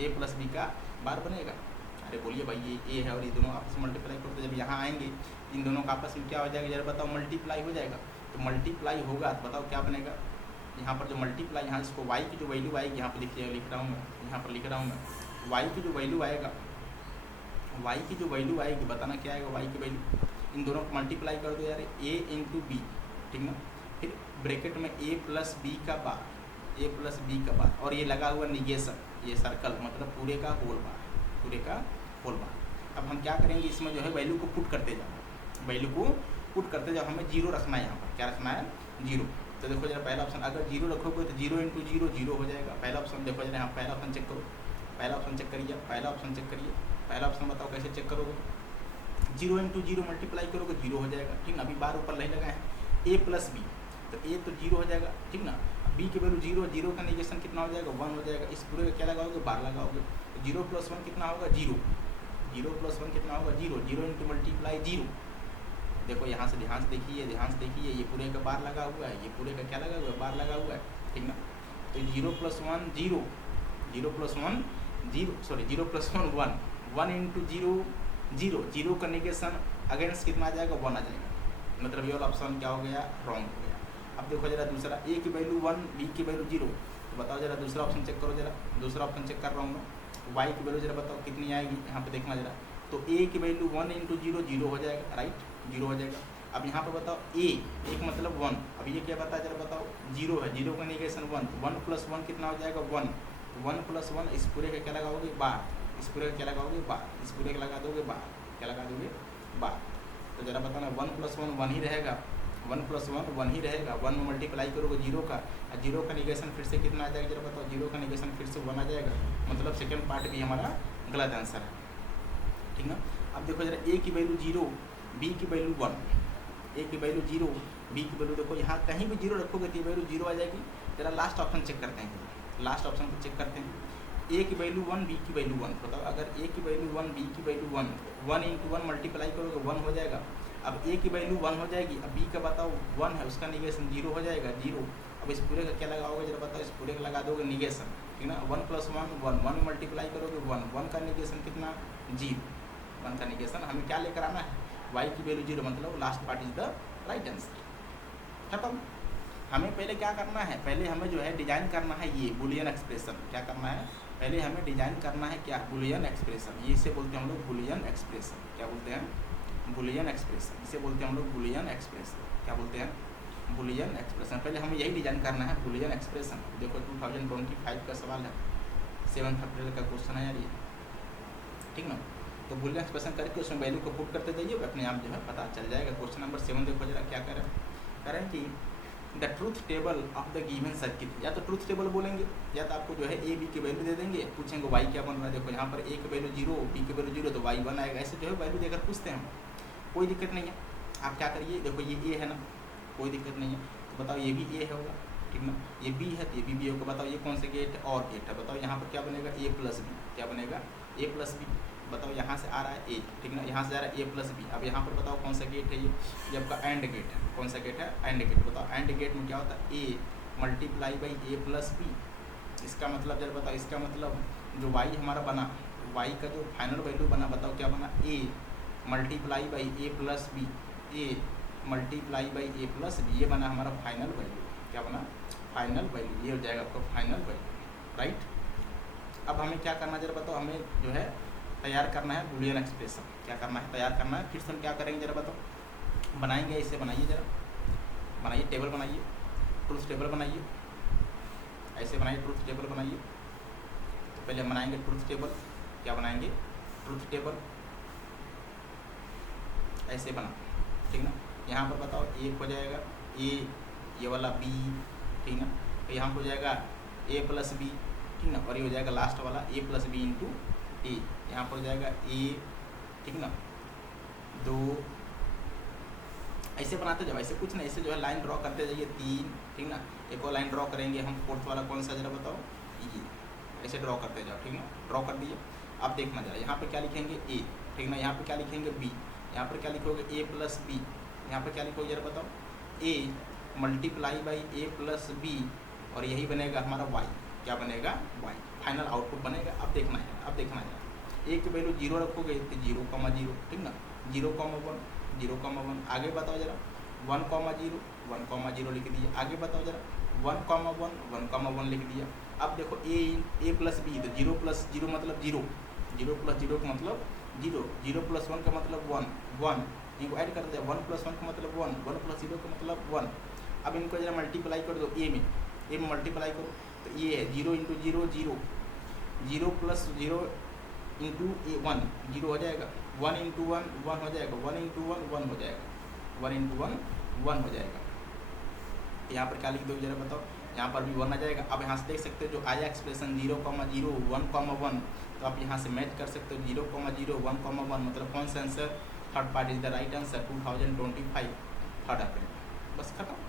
ए प्लस बी का बार बनेगा। अरे बोलिए भाई, ये ए है और ये दोनों आपस में मल्टीप्लाई करते, जब यहाँ आएंगे इन दोनों का आपस में क्या हो जाएगा जरा बताओ, मल्टीप्लाई हो जाएगा। तो मल्टीप्लाई होगा तो बताओ क्या बनेगा, यहाँ पर जो मल्टीप्लाई, यहाँ इसको y की जो वैल्यू आएगी, यहाँ पर लिख रहा हूँ मैं, यहाँ पर लिख रहा हूँ मैं, y की जो वैल्यू आएगा, y की जो वैल्यू आएगी, बताना क्या आएगा y की वैल्यू, इन दोनों को मल्टीप्लाई कर दो यार, a इंटू बी, ठीक ना, फिर ब्रैकेट में a प्लस बी का बार, a प्लस बी का बार, और ये लगा हुआ निगेशन, ये सर्कल मतलब पूरे का होल बार, पूरे का होल बार। अब हम क्या करेंगे, इसमें जो है वैल्यू को पुट करते जाओ, वैल्यू को पुट करते जाओ, हमें 0 रखना है, यहाँ पर क्या रखना है, 0। तो देखो जरा पहला ऑप्शन, अगर 0 रखोगे तो 0 इंटू 0 0 हो जाएगा। पहला ऑप्शन देखो जरा, यहाँ पहला ऑप्शन चेक करो, पहला ऑप्शन चेक करिए, पहला ऑप्शन चेक करिए, पहला ऑप्शन बताओ कैसे चेक करोगे, 0 इंटू 0 मल्टीप्लाई करोगे 0 हो जाएगा, ठीक ना। अभी बार ऊपर नहीं लगा है, ए प्लस बी, तो ए तो 0 हो जाएगा, ठीक ना। बी की वैल्यू 0, 0 का निगेशन कितना हो जाएगा, 1 हो जाएगा। इस पूरे का क्या लगाओगे, बार लगाओगे, तो 0 प्लस 1 कितना होगा, 0, 0 प्लस 1 कितना होगा, 0, 0 इंटू मल्टीप्लाई 0। देखो यहाँ से ध्यान से देखिए, ध्यान से देखिए, ये पूरे का बार लगा हुआ है, ये पूरे का क्या लगा हुआ है, बार लगा हुआ है, ठीक ना। तो 0 plus 1 0, 0 plus 1 0, sorry 0 plus 1 1, 1 into 0 0, 0 का निगेशन अगेंस्ट कितना आ जाएगा, 1 आ जाएगा, मतलब ये वाला ऑप्शन क्या हो गया, रॉन्ग हो गया। अब देखो जरा दूसरा, ए की वैल्यू 1, बी की वैल्यू 0, तो बताओ जरा दूसरा ऑप्शन चेक करो, जरा दूसरा ऑप्शन चेक कर रहा हूँ मैं, वाई की वैल्यू जरा बताओ कितनी आएगी, यहाँ पे देखना जरा, तो ए की वैल्यू 1 इंटू जीरो जीरो हो जाएगा, राइट, जीरो हो जाएगा। अब यहाँ पर बताओ ए, एक मतलब 1, अब ये क्या बता जरा बताओ, जीरो है, जीरो का निगेशन 1, 1 प्लस 1 कितना हो जाएगा 1, तो 1 प्लस 1 इस पूरे का क्या लगाओगे बार, इस पूरे का क्या लगाओगे बार, इस पूरे का लगा दोगे बार, क्या लगा दोगे बार। तो जरा बताना 1 प्लस 1 1 ही रहेगा, 1 प्लस 1 1 ही रहेगा, 1 में मल्टीप्लाई करोगे जीरो का, और जीरो का निगेशन फिर से कितना आ जाएगा जरा बताओ, जीरो का निगेशन फिर से 1 आ जाएगा, मतलब सेकेंड पार्ट भी हमारा गलत आंसर है, ठीक ना। अब देखो जरा ए की वैल्यू 0, बी की वैल्यू 1, ए की वैल्यू 0, बी की वैल्यू देखो यहाँ कहीं भी 0 रखोगे तो ये वैल्यू 0 आ जाएगी। जरा लास्ट ऑप्शन चेक करते हैं, लास्ट ऑप्शन को चेक करते हैं, ए की वैल्यू 1, बी की वैल्यू 1, बताओ अगर ए की वैल्यू 1, बी की वैल्यू 1, 1 इंटू 1 मल्टीप्लाई करोगे 1 हो जाएगा। अब ए की वैल्यू 1 हो जाएगी, अब बी का बताओ 1 है, उसका निगेशन 0 हो जाएगा, 0। अब इस पूरे का क्या लगाओगे जरा बताओ, इस पूरे का लगा दोगे निगेशन, ठीक ना। 1 प्लस 1 1, 1 मल्टीप्लाई करोगे 1, 1 का निगेशन कितना 0, 1 का निगेशन हमें क्या लेकर आना है, y की वैल्यू 0, मतलब last part is the right answer. खत्म। हमें पहले क्या करना है, पहले हमें जो है डिजाइन करना है ये बुलियन एक्सप्रेशन, क्या करना है पहले हमें डिजाइन करना है क्या, बुलियन एक्सप्रेशन, ये इसे बोलते हैं हम लोग बुलियन एक्सप्रेशन, क्या बोलते हैं बुलियन एक्सप्रेशन, इसे बोलते हैं हम लोग बुलियन एक्सप्रेशन, क्या बोलते हैं बुलियन एक्सप्रेशन। पहले हमें यही डिजाइन करना है बुलियन एक्सप्रेशन। देखो 2025 का सवाल है, 7th अप्रैल का क्वेश्चन है यार ये, ठीक ना। तो बुलियन एक्सप्रेशन करके उसमें वैल्यू को पुट करते जाइए, अपने आप जो है पता चल जाएगा। क्वेश्चन नंबर 7 देखो जरा क्या करें कि the truth table of the given circuit, या तो ट्रूथ टेबल बोलेंगे या तो आपको जो है ए बी की वैल्यू दे देंगे, पूछेंगे वाई क्या बन रहा है। देखो यहाँ पर ए की वैल्यू 0, बी की वैल्यू 0, तो वाई 1 आएगा। ऐसे जो है वैल्यू देकर पूछते हैं, कोई दिक्कत नहीं है। आप क्या करिए, देखो ये ए है ना, कोई दिक्कत नहीं है, तो बताओ ये भी ए है होगा, ठीक ना, ये बी है तो ये भी होगा। बताओ ये कौन से गेट है, और गेट है, बताओ यहाँ पर क्या बनेगा ए प्लस बी, क्या बनेगा ए प्लस बी। बताओ यहाँ से आ रहा है ए, ठीक ना, यहाँ से आ रहा है ए प्लस बी। अब यहाँ पर बताओ कौन सा गेट है, ये आपका एंड गेट है, कौन सा गेट है एंड गेट। बताओ एंड गेट में क्या होता है A multiply by A plus B. इसका मतलब जरा बताओ, इसका मतलब जो वाई हमारा बना, वाई का जो फाइनल वैल्यू बना, बताओ क्या बना A multiply by A plus B, A multiply by A plus B, ये बना हमारा फाइनल वैल्यू। क्या बना फाइनल वैल्यू, ये हो जाएगा आपका फाइनल वैल्यू, राइट। अब हमें क्या करना जरा बताओ, हमें जो है तैयार करना है बुलियन एक्सप्रेशन। क्या करना है, तैयार करना है। फिर से हम क्या करेंगे जरा बताओ, बनाएंगे, इसे बनाइए जरा, बनाइए टेबल बनाइए, ट्रूथ टेबल बनाइए, ऐसे बनाइए ट्रूथ टेबल बनाइए। तो पहले हम बनाएंगे ट्रूथ टेबल, क्या बनाएंगे ट्रूथ टेबल, ऐसे बना, ठीक ना। यहाँ पर बताओ एक हो जाएगा ए, ये वाला बी, ठीक ना, तो यहाँ पर हो जाएगा ए प्लस बी, ठीक ना, और ये हो जाएगा लास्ट वाला ए प्लस बी इंटू ए। यहाँ पर हो जाएगा ए, ठीक ना, 2, ऐसे बनाते जाओ, ऐसे कुछ नहीं, ऐसे जो है लाइन ड्रॉ करते जाइए 3, ठीक ना। एक और लाइन ड्रॉ करेंगे हम, फोर्थ वाला कौन सा जरा बताओ, ये ऐसे ड्रॉ करते जाओ, ठीक ना, ड्रॉ कर दिए। अब देखना जरा, यहाँ पर क्या लिखेंगे ए, ठीक ना, यहाँ पर क्या लिखेंगे बी, यहाँ पर क्या लिखोगे ए प्लस बी, यहाँ पर क्या लिखोगे जरा बताओ A multiply by A plus B, और यही बनेगा हमारा वाई, क्या बनेगा वाई, फाइनल आउटपुट बनेगा। अब देखना है, अब देखना है, ए की वैल्यू 0 रखोगे तो 0,0, ठीक ना, 0,1, 0,1। आगे बताओ जरा 1,0, 1,0 लिख दिया। आगे बताओ जरा 1,1, 1,1 लिख दिया। अब देखो ए प्लस बी, तो 0 प्लस 0 मतलब 0, 0 प्लस 0 का मतलब 0, 0 प्लस 1 का मतलब 1, 1 इनको ऐड कर दिया, 1 प्लस 1 का मतलब 1, 1 प्लस 0 का मतलब 1। अब इनको जरा मल्टीप्लाई कर दो ए में मल्टीप्लाई करो, तो ये है 0 इंटू 0 0, 0 प्लस 0 इंटू 1 0 हो जाएगा, 1 इंटू 1 1 हो जाएगा, 1 इंटू 1 1 हो जाएगा, 1 इंटू 1 1 हो जाएगा। यहाँ पर क्या लिख दो जरा बताओ, यहाँ पर भी 1 आ जाएगा। अब यहाँ से देख सकते हो जो आया एक्सप्रेशन 0,0 1,1, तो आप यहाँ से मैच कर सकते हो 0,0 1,1, मतलब कौन सा answer, third part is the right answer, 2025 3 अप्रैल। बस खत्म।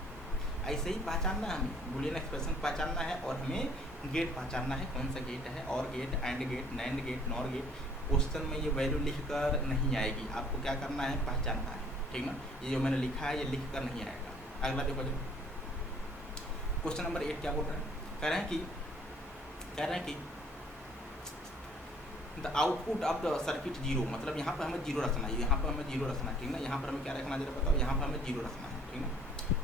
ऐसे ही पहचानना है हमें, बुलियन एक्सप्रेशन पहचानना है, और हमें गेट पहचानना है, कौन सा गेट है, OR gate, AND gate, NAND gate, nor gate. Question में ये वैल्यू लिखकर नहीं आएगी, आपको क्या करना है, पहचानना है, ठीक ना। ये जो मैंने लिखा है ये लिखकर नहीं आएगा। अगला देखो जो क्वेश्चन नंबर 8 क्या बोल रहे हैं, कह रहे हैं कि the output of the circuit 0, मतलब यहाँ पर हमें 0 रखना है, यहाँ पर हमें 0 रखना है, ठीक ना। यहाँ पर हमें क्या रखना है जरा बताओ, यहाँ पर हमें 0 रखना है, ठीक ना।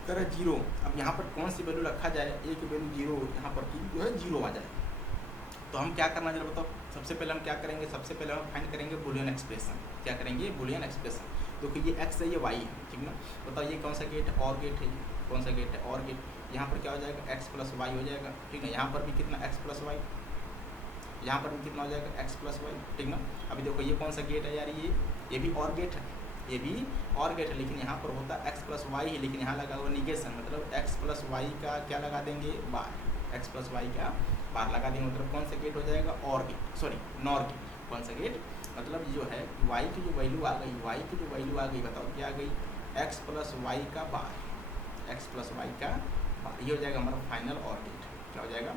कह रहे 0, अब यहाँ पर कौन सी वैल्यू रखा जाए, ए की वैल्यू 0, यहाँ पर की जो है 0 आ जाए। तो हम क्या करना जरा बताओ, सबसे पहले हम क्या करेंगे, सबसे पहले हम फाइंड करेंगे बुलियन एक्सप्रेशन। क्या करेंगे, बुलियन एक्सप्रेशन। देखो ये एक्स है, ये वाई है, ठीक ना। बताओ ये कौन सा गेट है, और गेट है, कौन सा गेट है, और गेट। यहाँ पर क्या हो जाएगा, एक्स प्लस वाई हो जाएगा, ठीक है। यहाँ पर भी कितना, एक्स प्लस वाई, यहाँ पर भी कितना हो जाएगा, एक्स प्लस वाई, ठीक ना। अभी देखो ये कौन सा गेट है यार, ये भी और गेट है, ये भी और गेट है, लेकिन यहाँ पर होता है एक्स प्लस वाई है, लेकिन यहाँ लगा हुआ निगेशन, मतलब एक्स प्लस वाई का क्या लगा देंगे, बार, एक्स प्लस वाई का बार लगा देंगे, मतलब कौन सा गेट हो जाएगा, और गेट, सॉरी नॉर गेट। कौन सा गेट, मतलब जो है वाई की जो वैल्यू आ गई, वाई की जो वैल्यू आ गई, बताओ क्या आ गई, एक्स प्लस वाई का बार, एक्स प्लस वाई का बार, ये हो जाएगा हमारा फाइनल और गेट। क्या हो जाएगा,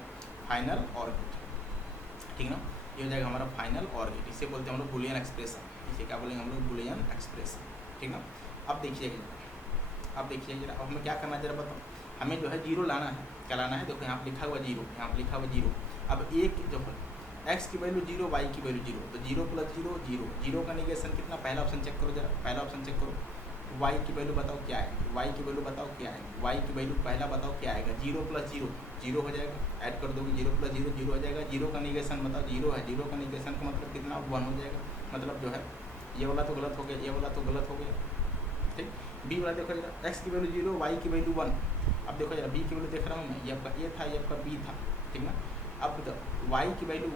फाइनल और गेट, ठीक ना। ये हो जाएगा हमारा फाइनल और गेट, इसे बोलते हैं हम लोग बुलियन एक्सप्रेशन, इसे क्या बोलेंगे हम लोग, बुलियन एक्सप्रेशन, ठीक ना। अब देखिएगा जरा, अब देखिए जरा, अब हमें क्या करना है जरा बताओ, हमें जो है जीरो लाना है, क्या लाना है, देखो यहाँ पर लिखा हुआ जीरो, यहाँ पर लिखा हुआ जीरो। अब एक जो है एक्स की वैल्यू जीरो, वाई की वैल्यू जीरो, तो zero plus zero zero, zero का निगेशन कितना, पहला ऑप्शन चेक करो जरा, पहला ऑप्शन चेक करो, वाई की वैल्यू बताओ क्या है, वाई की वैल्यू बताओ क्या है, वाई की वैल्यू पहला बताओ क्या आएगा, जीरो प्लस जीरो जीरो हो जाएगा, ऐड कर दोगे, जीरो प्लस जीरो जीरो हो जाएगा, जीरो का निगेशन बताओ, जीरो है, जीरो का निगेशन का मतलब कितना, वन हो जाएगा, मतलब जो है ये वाला तो गलत हो गया, ये वाला तो गलत हो गया, ठीक। बी वाला देखो जरा, एक्स की वैल्यू जीरो, वाई की वैल्यू वन। अब देखो जरा बी की वैल्यू देख रहा हूँ मैं, ये आपका ए था, ये आपका बी था, ठीक ना। अब वाई की वैल्यू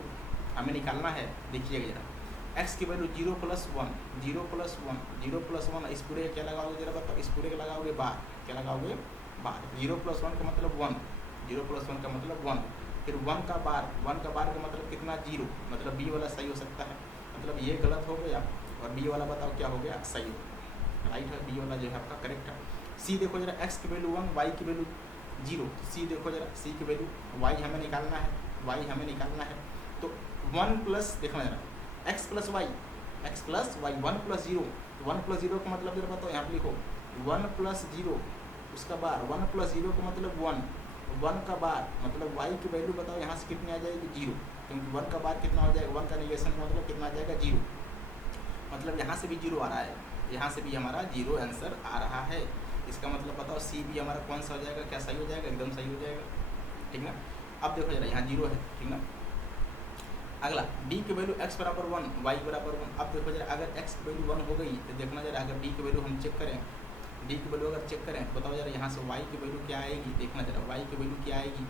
हमें निकालना है, देखिएगा जरा, एक्स की value zero plus one, zero plus one, zero plus one, इस पूरे क्या लगाओगे जरा बताओ, इस पूरे का लगाओगे बार, क्या लगाओगे बार, जीरो प्लस वन का मतलब वन, जीरो प्लस वन का मतलब वन, फिर वन का बार, वन का बार का मतलब कितना, जीरो, मतलब बी वाला सही हो सकता है, मतलब ये गलत हो गया और बी वाला बताओ क्या हो गया, सही हो गया, राइट है, बी वाला जो है आपका करेक्ट है। सी देखो जरा, एक्स की वैल्यू वन, वाई की वैल्यू जीरो, सी देखो जरा, सी की वैल्यू, वाई हमें निकालना है, वाई हमें निकालना है, तो वन प्लस देखना जरा, X plus Y, X plus Y, one plus zero, one plus zero का मतलब जरा बताओ, यहाँ पर लिखो वन प्लस जीरो, उसका बार, वन प्लस जीरो का मतलब वन, वन का बार मतलब वाई की वैल्यू बताओ यहाँ से कितनी आ जाएगी, जीरो, क्योंकि वन का बार कितना हो जाएगा, वन का निगेशन का मतलब कितना आ जाएगा, जीरो, मतलब यहाँ से भी जीरो आ रहा है, यहाँ से भी हमारा जीरो आंसर आ रहा है, इसका मतलब बताओ सी भी हमारा कौन सा हो जाएगा, क्या सही हो जाएगा, एकदम सही हो जाएगा, ठीक ना। अब देखो जरा यहाँ जीरो है, ठीक ना। अगला डी की वैल्यू एक्स बराबर वन, वाई बराबर वन। अब देखो जरा, अगर एक्स की वैल्यू वन हो गई तो देखना जरा, अगर डी की वैल्यू हम चेक करें, डी की वैल्यू अगर चेक करें तो बताओ जरा यहाँ से वाई की वैल्यू क्या आएगी, देखना जरा वाई की वैल्यू क्या आएगी,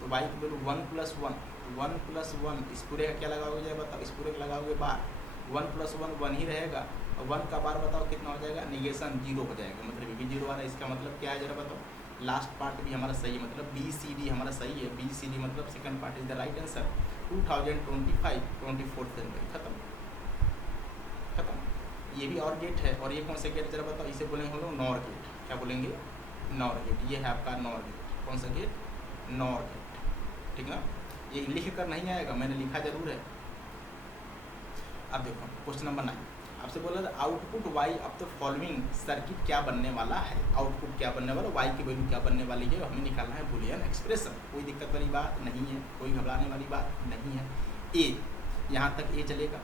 तो वाई की value one plus one, one plus one, इस पूरे का क्या लगाओगे जरा बताओ, इस पूरे का लगाओगे बार, वन प्लस वन वन ही रहेगा, और वन का बार बताओ कितना हो जाएगा, निगेशन जीरो हो जाएगा, मतलब भी जीरो आ रहा है, इसका मतलब क्या है जरा बताओ, लास्ट पार्ट भी हमारा सही है, मतलब बी सी डी हमारा सही है, बी सी डी मतलब second part is the right answer. 2025 24 जनवरी, खत्म खत्म। ये भी और गेट है, और ये कौन सा गेट जरा बताओ, इसे बोलेंगे हम लोग नॉर गेट, क्या बोलेंगे, नॉर गेट, ये है आपका नॉर गेट, कौन सा गेट, नॉर गेट, ठीक ना। ये लिख कर नहीं आएगा, मैंने लिखा जरूर है। अब देखो क्वेश्चन नंबर 9, आपसे बोला था output Y of the following circuit क्या बनने वाला है, आउटपुट क्या बनने वाला, वाई की वैल्यू क्या बनने वाली है, हमें निकालना है बुलियन एक्सप्रेशन। कोई दिक्कत वाली बात नहीं है, कोई घबराने वाली बात नहीं है। ए, यहाँ तक ए चलेगा,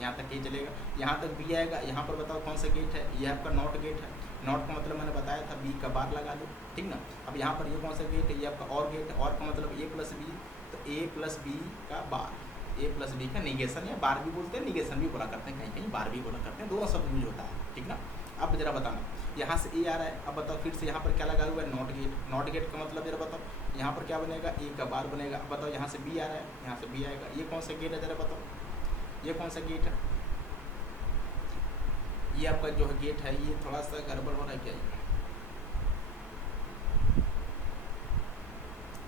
यहाँ तक ए चलेगा, यहाँ तक बी आएगा, यहाँ पर बताओ कौन सा गेट है, ये आपका नॉट गेट है, नॉट का मतलब मैंने बताया था बी का बार लगा दो, ठीक ना। अब यहाँ पर ये कौन सा गेट है, ये आपका और गेट है, और का मतलब ए प्लस बी, तो ए प्लस बी का बार, ए प्लस बी का निगेशन, या बार भी बोलते हैं, निगेशन भी बोला करते हैं, कहीं कहीं बार भी बोला करते हैं, दोनों शब्द यूज होता है, ठीक ना। अब जरा बताना, यहाँ से ए आ रहा है, अब बताओ फिर से यहाँ पर क्या लगा हुआ है, नॉट गेट, नॉट गेट का मतलब जरा बताओ, यहाँ पर क्या बनेगा, ए का बार बनेगा। अब बताओ यहाँ से बी आ रहा है, यहाँ से बी आएगा, ये कौन सा गेट है जरा बताओ, ये कौन सा गेट है, ये आपका जो है गेट है, ये थोड़ा सा गड़बड़ हो रहा है क्या,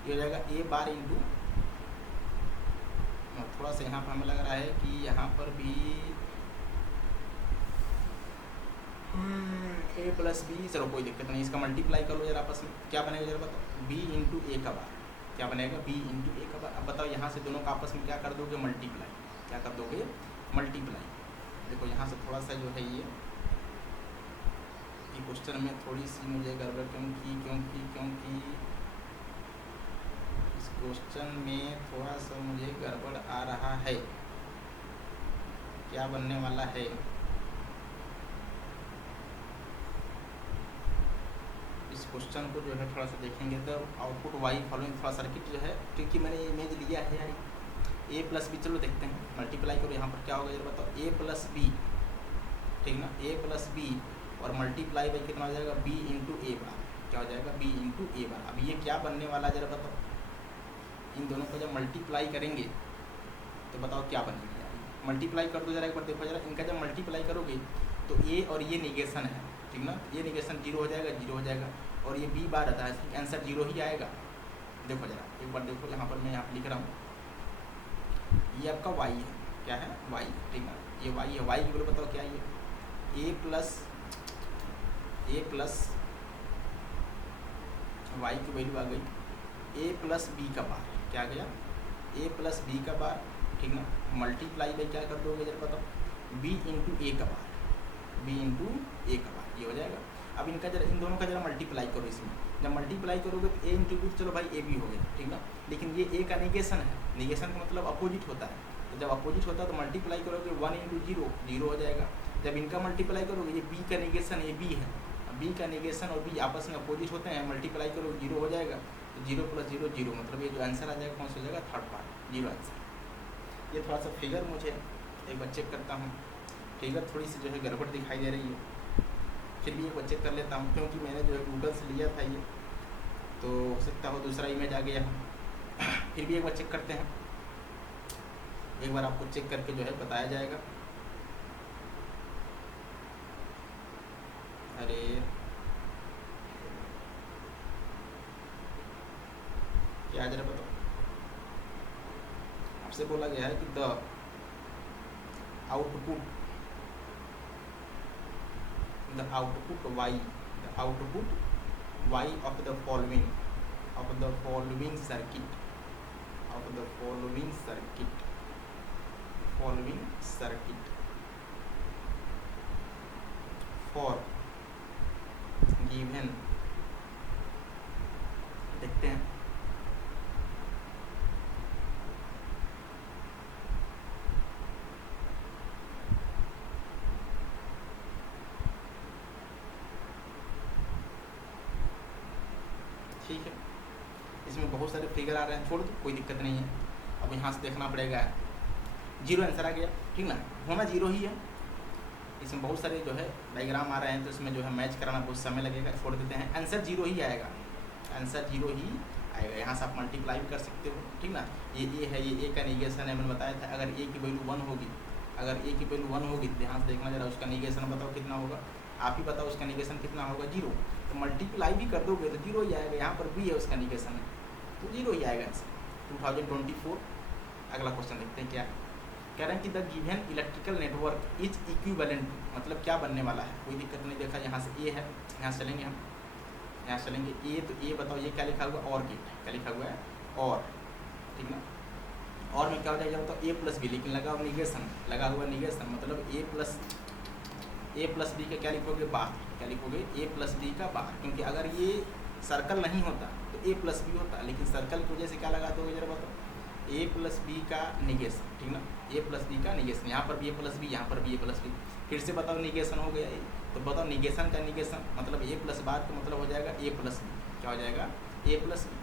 ये हो जाएगा ए बार इंटू, थोड़ा सा यहाँ पर हमें लग रहा है कि यहाँ पर भी ए प्लस बी, चलो कोई दिक्कत नहीं, इसका मल्टीप्लाई कर लो जरा आपस में, क्या बनेगा जरा बताओ, बी इंटू ए का बार, क्या बनेगा, बी इंटू ए का बार। अब बताओ यहाँ से दोनों का आपस में क्या कर दोगे, मल्टीप्लाई, क्या कर दोगे, मल्टीप्लाई। देखो यहाँ से थोड़ा सा जो है ये क्वेश्चन में थोड़ी सी मुझे गड़बड़ क्योंकि इस क्वेश्चन में थोड़ा सा मुझे गड़बड़ आ रहा है, क्या बनने वाला है, इस क्वेश्चन को जो है थोड़ा सा देखेंगे तो आउटपुट वाई फॉलोइंग थोड़ा सर्किट जो है, क्योंकि मैंने ये इमेज लिया है यार, ए प्लस बी, चलो देखते हैं, मल्टीप्लाई करो यहाँ पर क्या होगा जरा बताओ, ए प्लस बी, ठीक ना, ए प्लस बी और मल्टीप्लाई बाई कितना हो जाएगा, बी इंटू ए बार, क्या हो जाएगा, बी इंटू ए बार। अब ये क्या बनने वाला जरा बताओ, इन दोनों को जब मल्टीप्लाई करेंगे तो बताओ क्या बनेगा, मल्टीप्लाई कर दो जरा एक बार, देखो जरा, इनका जब मल्टीप्लाई करोगे तो ए और ये निगेशन है, ठीक ना, ये निगेशन जीरो हो जाएगा, जीरो हो जाएगा, और ये बी बार आता है, आंसर जीरो ही आएगा। देखो जरा एक बार देखो, यहाँ पर मैं यहाँ लिख रहा हूँ, ये आपका वाई है, क्या है, वाई, ठीक है, ये वाई है, वाई की वैल्यू बताओ क्या है, ए प्लस वाई की वैल्यू आ गई ए प्लस बी का बार, क्या आ गया, ए प्लस बी का बार, ठीक ना, मल्टीप्लाई बाई क्या कर दोगे जरा बताओ, बी इंटू ए का बार, बी इंटू ए का बार, ये हो जाएगा। अब इनका जरा, इन दोनों का जरा मल्टीप्लाई करो, इसमें जब मल्टीप्लाई करोगे तो ए इंटू बी, चलो भाई ए बी हो गया, ठीक ना, लेकिन ये ए का निगेशन है, निगेशन का मतलब अपोजिट होता है, तो जब अपोजिट होता है तो मल्टीप्लाई करोगे 1 इंटू जीरो, जीरो हो जाएगा। जब इनका मल्टीप्लाई करोगे, ये बी का निगेशन, ये बी है, बी का निगेशन और बी आपस में अपोजिट होते हैं, मल्टीप्लाई करो जीरो हो जाएगा, तो जीरो प्लस जीरो जीरो, मतलब ये जो आंसर आ जाएगा कौन सा हो जाएगा, थर्ड पार्ट, जीरो आंसर। ये थोड़ा सा फिगर मुझे एक बार चेक करता हूँ, फिगर थोड़ी सी जो है गड़बड़ दिखाई दे रही है, फिर भी एक बार चेक कर लेता हूँ, क्योंकि मैंने जो है गूगल से लिया था ये, तो हो सकता हो दूसरा इमेज आ गया है। फिर भी एक बार चेक करते हैं, एक बार आपको चेक करके जो है बताया जाएगा। अरे क्या जरा बताओ, आपसे बोला गया है कि the output y of the following circuit for given, देखते हैं, ठीक है, इसमें बहुत सारे फिगर आ रहे हैं, छोड़ दो, कोई दिक्कत नहीं है। अब यहाँ से देखना पड़ेगा, जीरो आंसर आ गया, ठीक ना, होना जीरो ही है। इसमें बहुत सारे जो है डायग्राम आ रहे हैं, तो इसमें जो है मैच कराना बहुत समय लगेगा, छोड़ देते हैं, आंसर जीरो ही आएगा, आंसर जीरो ही आएगा। यहाँ से आप मल्टीप्लाई भी कर सकते हो, ठीक ना, ये ए है, ये ए का निगेशन है, मैंने बताया था, अगर ए की वैल्यू 1 होगी, अगर ए की वैल्यू 1 होगी तो यहाँ से देखना जरा, उसका निगेशन बताओ कितना होगा, आप ही बताओ उसका निगेशन कितना होगा, जीरो। तो मल्टीप्लाई भी कर दोगे तो जीरो ही आएगा, यहाँ पर भी है उसका निगेशन है, तो जीरो ही आएगा आंसर। 2024 अगला क्वेश्चन देखते हैं, क्या कह रहे हैं कि the given electrical network is equivalent, मतलब क्या बनने वाला है, कोई दिक्कत नहीं। देखा यहाँ से ए है, यहाँ से चलेंगे हम, यहाँ से चलेंगे ए, तो ए बताओ ये क्या लिखा हुआ है, और गेट, क्या लिखा हुआ है, और, ठीक ना, और में क्या हो जाएगा बताओ, ए प्लस बी, लेकिन लगा हुआ निगेशन, लगा हुआ निगेशन, मतलब ए प्लस बी का क्या लिखोगे, बार, क्या लिखोगे, ए प्लस बी का बार, क्योंकि अगर ये सर्कल नहीं होता तो ए प्लस बी होता, लेकिन सर्कल की वजह से क्या लगा दोगे जरा बताओ, ए प्लस बी का निगेशन, ठीक ना, ए प्लस बी का निगेशन, यहाँ पर भी ए प्लस बी, यहाँ पर भी ए प्लस बी, फिर से बताओ निगेशन हो गया, तो बताओ निगेशन का निगेशन मतलब ए प्लस बार का मतलब हो जाएगा ए प्लस बी, क्या हो जाएगा, ए प्लस बी,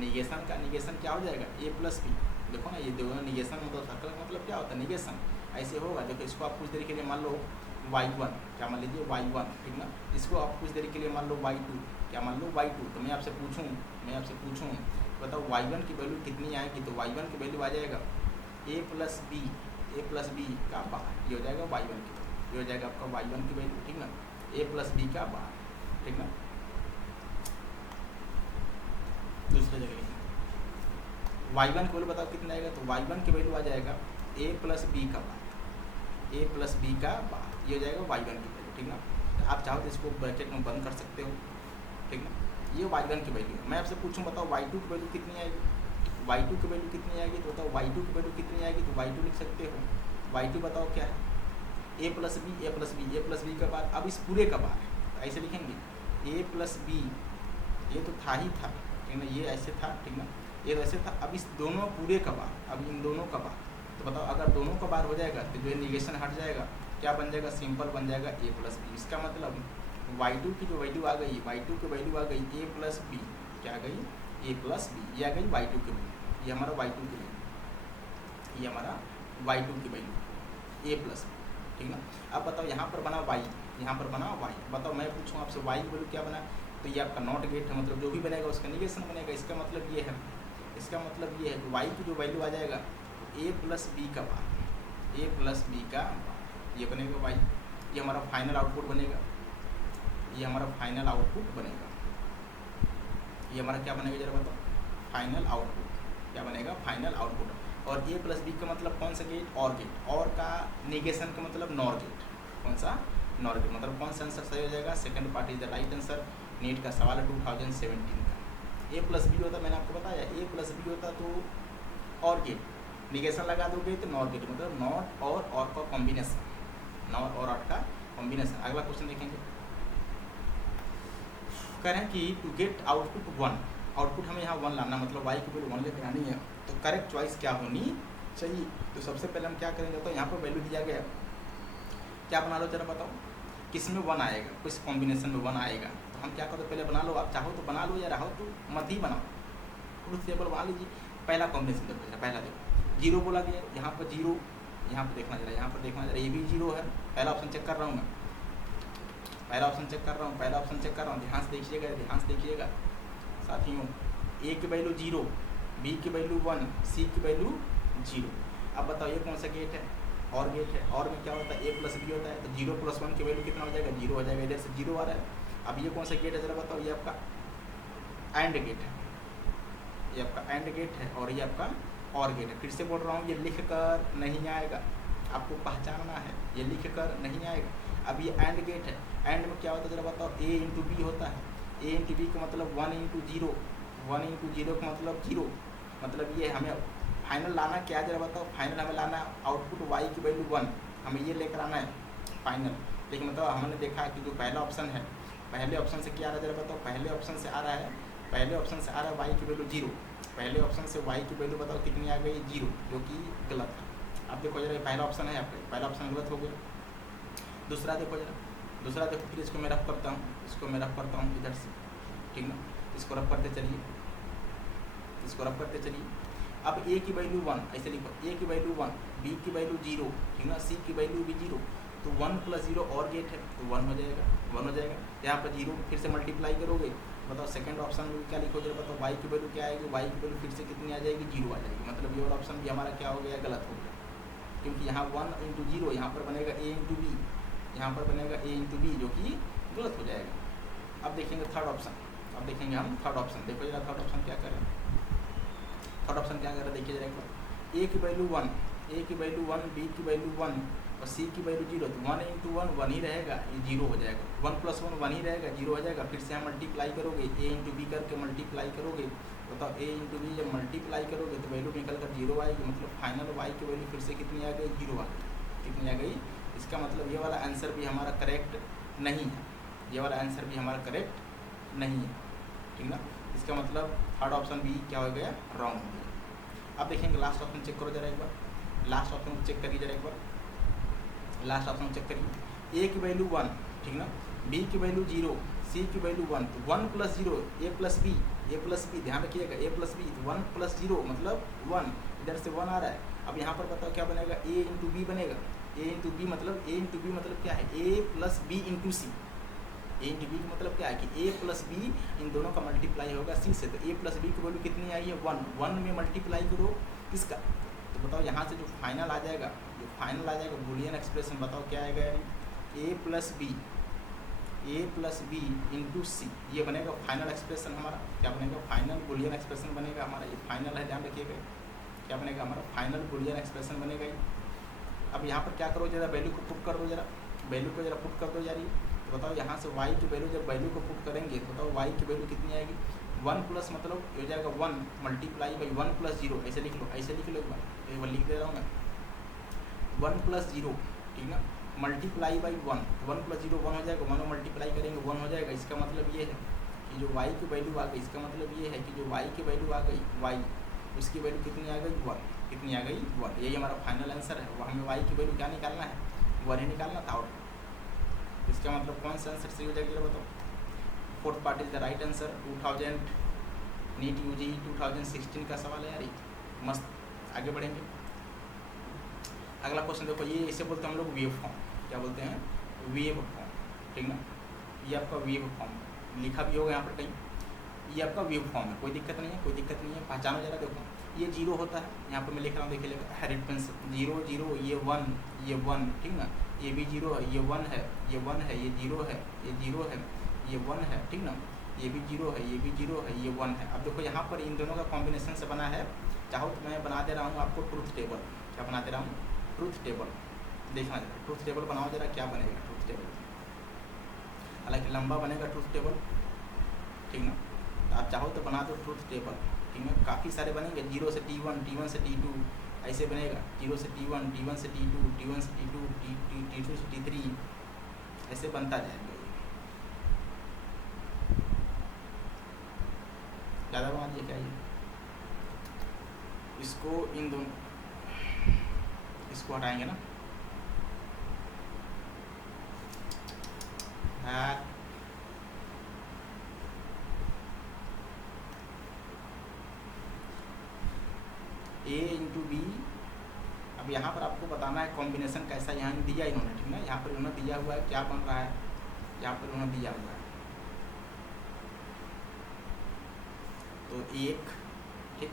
निगेशन का निगेशन क्या हो जाएगा, ए प्लस बी। देखो ना, ये दोनों निगेशन मतलब सर्कल का मतलब क्या होता है, निगेशन, ऐसे होगा। देखो इसको आप कुछ देर के लिए मान लो y1, क्या मान लीजिए y1, ठीक ना, इसको आप कुछ देर के लिए मान लो y2, क्या मान लो y2, तो मैं आपसे पूछूं बताओ y1 की वैल्यू कितनी आएगी, तो y1 की वैल्यू आ जाएगा a प्लस बी का बार, ये हो जाएगा y1 की वैल्यू, ये हो जाएगा आपका y1 की वैल्यू, ठीक ना, a प्लस बी का बार, ठीक ना। दूसरे जगह y1 की वैल्यू बताओ कितना आएगा, तो y1 की वैल्यू आ जाएगा a प्लस बी का बार, a प्लस बी का बार, ये हो जाएगा y1 की वैल्यू, ठीक ना। आप चाहो तो इसको ब्रैकेट में बंद कर सकते हो, ठीक ना, ये y1 की वैल्यू है। मैं आपसे पूछूं बताओ y2 की वैल्यू कितनी आएगी, y2 की वैल्यू कितनी आएगी, तो बताओ y2 की वैल्यू कितनी आएगी, तो y2 लिख सकते हो, y2 बताओ क्या है, a प्लस बी का बार, अब इस पूरे का बार ऐसे लिखेंगे a प्लस बी, ये तो था ही था, ठीक ना, ये ऐसे था, ठीक ना, ये वैसे था, अब इस दोनों पूरे का बार, अब इन दोनों का बार, तो बताओ अगर दोनों का बार हो जाएगा तो जो निगेशन हट जाएगा, क्या बन जाएगा, सिंपल बन जाएगा a प्लस बी। इसका मतलब y2 की जो वैल्यू आ गई, y2 की वैल्यू आ गई a प्लस बी, क्या आ गई, a प्लस बी, ये आ गई y2 की वैल्यू, ये हमारा y2 की वैल्यू, ये हमारा y2 की वैल्यू a प्लस, ठीक ना। अब बताओ यहाँ पर बना y, यहाँ पर बना y, बताओ मैं पूछूँ आपसे y की वैल्यू क्या बना, तो ये आपका नॉट गेट है, मतलब जो भी बनेगा उसका निगेशन बनेगा। इसका मतलब ये है, इसका मतलब ये है कि y की जो वैल्यू आ जाएगा a प्लस बी का बार, a प्लस बी का बार, ये बनेगा y, ये हमारा फाइनल आउटपुट बनेगा, ये हमारा फाइनल आउटपुट बनेगा, ये हमारा क्या बनेगा जरा बताओ, फाइनल आउटपुट, क्या बनेगा, फाइनल आउटपुट। और a प्लस बी का मतलब कौन सा गेट, और गेट, और का निगेशन का मतलब नॉर गेट, कौन सा, नॉर गेट, मतलब कौन सा आंसर सही हो जाएगा, second part is the right answer. NEET का सवाल है 2017 का। a प्लस बी होता, मैंने आपको बताया a प्लस बी होता तो और गेट, निगेशन लगा दोगे तो नॉर गेट, मतलब नॉट और का कॉम्बिनेशन, नॉट और का कॉम्बिनेशन। अगला क्वेश्चन देखेंगे, कह रहे हैं कि टू गेट आउटपुट 1, आउटपुट हमें यहाँ 1 लाना, मतलब y की वैल्यू 1 लेकर आनी है, तो करेक्ट चॉइस क्या होनी चाहिए। तो सबसे पहले हम क्या करेंगे, तो यहाँ पर वैल्यू दिया गया, क्या बना लो जरा बताओ, किस में 1 आएगा, किस कॉम्बिनेशन में 1 आएगा, तो हम क्या करो, पहले बना लो, आप चाहो तो बना लो या रहो तो मत ही बनाओ, ट्रूथ टेबल बना लीजिए। पहला कॉम्बिनेशन देखो जरा, पहला देखो 0 बोला गया, यहाँ पर 0, यहाँ पर देखना जरा, यहाँ पर देखना जरा, ये भी 0 है, पहला ऑप्शन चेक कर रहा हूँ मैं, पहला ऑप्शन चेक कर रहा हूँ, पहला ऑप्शन चेक कर रहा हूँ, ध्यान से देखिएगा, ध्यान से देखिएगा साथियों, a की वैल्यू 0, b की वैल्यू 1, c की वैल्यू 0। अब बताओ ये कौन सा गेट है, और गेट है, और में क्या होता है a प्लस बी होता है, तो 0 प्लस 1 की वैल्यू कितना हो जाएगा, 0 हो जाएगा, इधर से 0 आ रहा है। अब ये कौन सा गेट है जरा बताओ, ये आपका एंड गेट है, ये आपका एंड गेट है, और ये आपका और गेट है। फिर से बोल रहा हूँ, ये लिख कर नहीं आएगा, आपको पहचानना है, ये लिख कर नहीं आएगा। अब ये एंड गेट है, एंड में क्या होता है जरा बताओ, a इंटू बी होता है, a इंटू बी का मतलब 1 इंटू 0, 1 इंटू 0 का मतलब 0, मतलब ये हमें फाइनल लाना क्या है जरा बताओ, फाइनल हमें लाना आउटपुट y की वैल्यू 1, हमें ये लेकर आना है फाइनल। लेकिन मतलब हमने देखा कि जो पहला ऑप्शन है, पहले ऑप्शन से क्या आ रहा है जरा बताओ, पहले ऑप्शन से आ रहा है, पहले ऑप्शन से आ रहा है y की वैल्यू 0, पहले ऑप्शन से y की वैल्यू बताओ कितनी आ गई, 0, जो कि गलत है। अब देखो जरा, पहला ऑप्शन है आपका, पहला ऑप्शन गलत हो गया। दूसरा देखो जरा, दूसरा देखो, फिर इसको मैं रफ करता हूँ, इसको मैं रफ करता हूँ इधर से, ठीक ना, इसको रफ करते चलिए, इसको रफ करते चलिए। अब a की वैल्यू 1, ऐसे लिखो, a की वैल्यू 1, b की वैल्यू 0, ठीक ना, c की वैल्यू भी 0, तो 1 प्लस 0 और गेट है, तो 1 हो जाएगा, 1 हो जाएगा। यहाँ पर 0 फिर से मल्टीप्लाई करोगे, बताओ सेकंड ऑप्शन में क्या लिखो जरा बताओ, y की वैल्यू क्या आएगी, y की वैल्यू फिर से कितनी आ जाएगी, 0 आ जाएगी, मतलब ये वाला ऑप्शन भी हमारा क्या हो गया, गलत हो गया, क्योंकि यहाँ 1 इंटू 0, यहाँ पर बनेगा a इंटू बी, यहाँ पर बनेगा a इंटू बी, जो कि गलत हो जाएगा। अब देखेंगे थर्ड ऑप्शन, अब देखेंगे हम थर्ड ऑप्शन, देखो जरा थर्ड ऑप्शन क्या करें, थर्ड ऑप्शन क्या कर रहा है देखिए जरा एक बार, a की वैल्यू 1, a की वैल्यू 1, b की वैल्यू 1 और c की वैल्यू 0, तो 1 इंटू 1 1 ही रहेगा, ये 0 हो जाएगा, 1 प्लस 1 1 ही रहेगा, 0 हो जाएगा। फिर से हम मल्टीप्लाई करोगे, a इंटू बी करके मल्टीप्लाई करोगे, बताओ a इंटू बी जब मल्टीप्लाई करोगे तो वैल्यू निकल कर 0 आएगी, मतलब फाइनल y की वैल्यू फिर से कितनी आ गई, 0 आ गई, कितनी आ गई। इसका मतलब ये वाला आंसर भी हमारा करेक्ट नहीं है, ये वाला आंसर भी हमारा करेक्ट नहीं है, ठीक ना। इसका मतलब थर्ड ऑप्शन भी क्या हो गया, रॉन्ग हो गया। अब देखेंगे लास्ट ऑप्शन चेक करो जरा एक बार, लास्ट ऑप्शन चेक करिए जरा एक बार, लास्ट ऑप्शन चेक करिए, a की वैल्यू 1, ठीक ना, b की वैल्यू 0, c की वैल्यू 1, तो 1 plus 0 a plus b, a plus b, ध्यान रखिएगा a प्लस b, 1 प्लस 0 मतलब 1, इधर से 1 आ रहा है। अब यहाँ पर बताओ क्या बनेगा, a इंटू बी बनेगा, a इंटू बी मतलब क्या है, a plus B into C, a into B का मतलब क्या है कि a प्लस बी इन दोनों का मल्टीप्लाई होगा c से, तो a प्लस बी की वैल्यू कितनी आई है, 1, 1 में मल्टीप्लाई करो किसका, तो बताओ यहाँ से जो फाइनल आ जाएगा, जो फाइनल आ जाएगा बूलियन एक्सप्रेशन, बताओ क्या आएगा, a प्लस बी इंटू सी, ये बनेगा फाइनल एक्सप्रेशन हमारा, क्या बनेगा, फाइनल बूलियन एक्सप्रेशन बनेगा हमारा, ये फाइनल है, ध्यान रखिएगा, क्या बनेगा हमारा, फाइनल बूलियन एक्सप्रेशन बनेगा। अब यहाँ पर क्या करो जरा, वैल्यू को पुट कर दो जरा, वैल्यू को जरा पुट कर दो यार, तो बताओ यहाँ से y की वैल्यू, जब वैल्यू को पुट करेंगे तो बताओ y की वैल्यू कितनी आएगी, 1 प्लस मतलब हो जाएगा 1 मल्टीप्लाई बाई 1 प्लस 0, ऐसे लिख लो, ऐसे लिख लो एक बार लिख दे रहा हूँ मैं, 1 प्लस 0, ठीक ना, मल्टीप्लाई बाई 1 प्लस 0 1 हो जाएगा, 1 में मल्टीप्लाई करेंगे 1 हो जाएगा। इसका मतलब ये है कि जो y की वैल्यू आ गई, इसका मतलब ये है कि जो y की वैल्यू आ गई, y उसकी वैल्यू कितनी आ गई, 1, कितनी आ गई, 1, यही हमारा फाइनल आंसर है। वो हमें y की वैल्यू क्या निकालना है, 1 ही निकालना था आउट। इसका मतलब कौन सा आंसर सही हो जाएगा बताओ, fourth part is the right answer. 2000 NEET UG 2016 का सवाल है यार, मस्त। आगे बढ़ेंगे, अगला क्वेश्चन देखो, ये इसे बोलते हैं हम लोग वेव फॉर्म। क्या बोलते हैं? वेव फॉर्म, ठीक ना। ये आपका वेव फॉर्म लिखा भी होगा यहाँ पर कहीं, ये आपका वेव फॉर्म है, कोई दिक्कत नहीं है, कोई दिक्कत नहीं है। पहचानो जरा, देखो ये जीरो होता है, यहाँ पर मैं लिख रहा हूँ, देखिए हेरिड पेंसिल, जीरो जीरो, ये वन, ठीक ना। ये भी जीरो है, ये वन है, ये वन है, ये जीरो है, ये जीरो है, ये वन है, ठीक ना। ये भी जीरो है, ये भी जीरो है, ये वन है। अब देखो यहाँ पर इन दोनों का कॉम्बिनेशन से बना है, चाहो तो मैं बना दे रहा हूँ आपको ट्रूथ टेबल। क्या बना दे रहा हूँ? Truth table. देखना जरा, ट्रूथ टेबल बनाओ जरा, क्या बनेगा ट्रूथ टेबल। हालांकि लंबा बनेगा ट्रूथ टेबल, ठीक ना। तो आप चाहो तो बना दो ट्रूथ टेबल, ठीक है। काफ़ी सारे बनेंगे, जीरो से T1, T1 से T2, ऐसे बनेगा। जीरो से T1, T1 से T2, T1 से T2, T2 से T3, ऐसे बनता जाएगा। ज़्यादा बना दिया क्या? ये इसको इन दोनों, इसको हटाएंगे ना, A इंटू बी। अब यहाँ पर आपको बताना है कॉम्बिनेशन कैसा यहाँ दिया इन्होंने, ठीक ना। यहाँ पर उन्होंने दिया हुआ है, क्या बन रहा है, यहाँ पर उन्होंने दिया हुआ है तो एक, ठीक,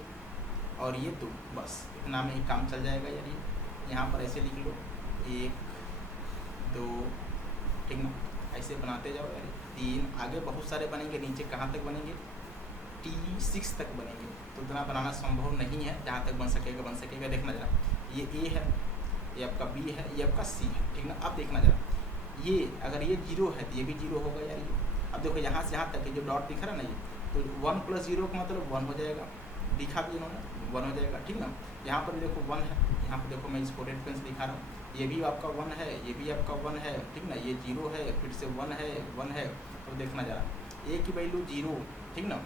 और ये दो, बस इतना में ही काम चल जाएगा यार। ये यहाँ पर ऐसे लिख लो, एक दो, ठीक ना, ऐसे बनाते जाओ यार। तीन, आगे बहुत सारे बनेंगे, नीचे कहाँ तक बनेंगे? T6 तक बनेंगे। तो इतना बनाना संभव नहीं है, जहाँ तक बन सकेगा। देखना जरा, ये A है, ये आपका B है, ये आपका C है, ठीक ना। अब देखना जरा, ये अगर ये जीरो है तो ये भी जीरो होगा यार ये। अब देखो यहाँ से यहाँ तक ये जो डॉट दिख रहा है ना, ये तो 1 + 0 का मतलब 1 हो जाएगा, दिखा भी इन्होंने, 1 हो जाएगा, ठीक ना। यहाँ पर भी देखो 1 है, यहाँ पर देखो मैं इसको रेड पेन से दिखा रहा हूँ, ये भी आपका 1 है, ये भी आपका 1 है, ठीक ना। ये 0 है, फिर से 1 है। तो देखना जरा, A की वैल्यू 0, ठीक ना,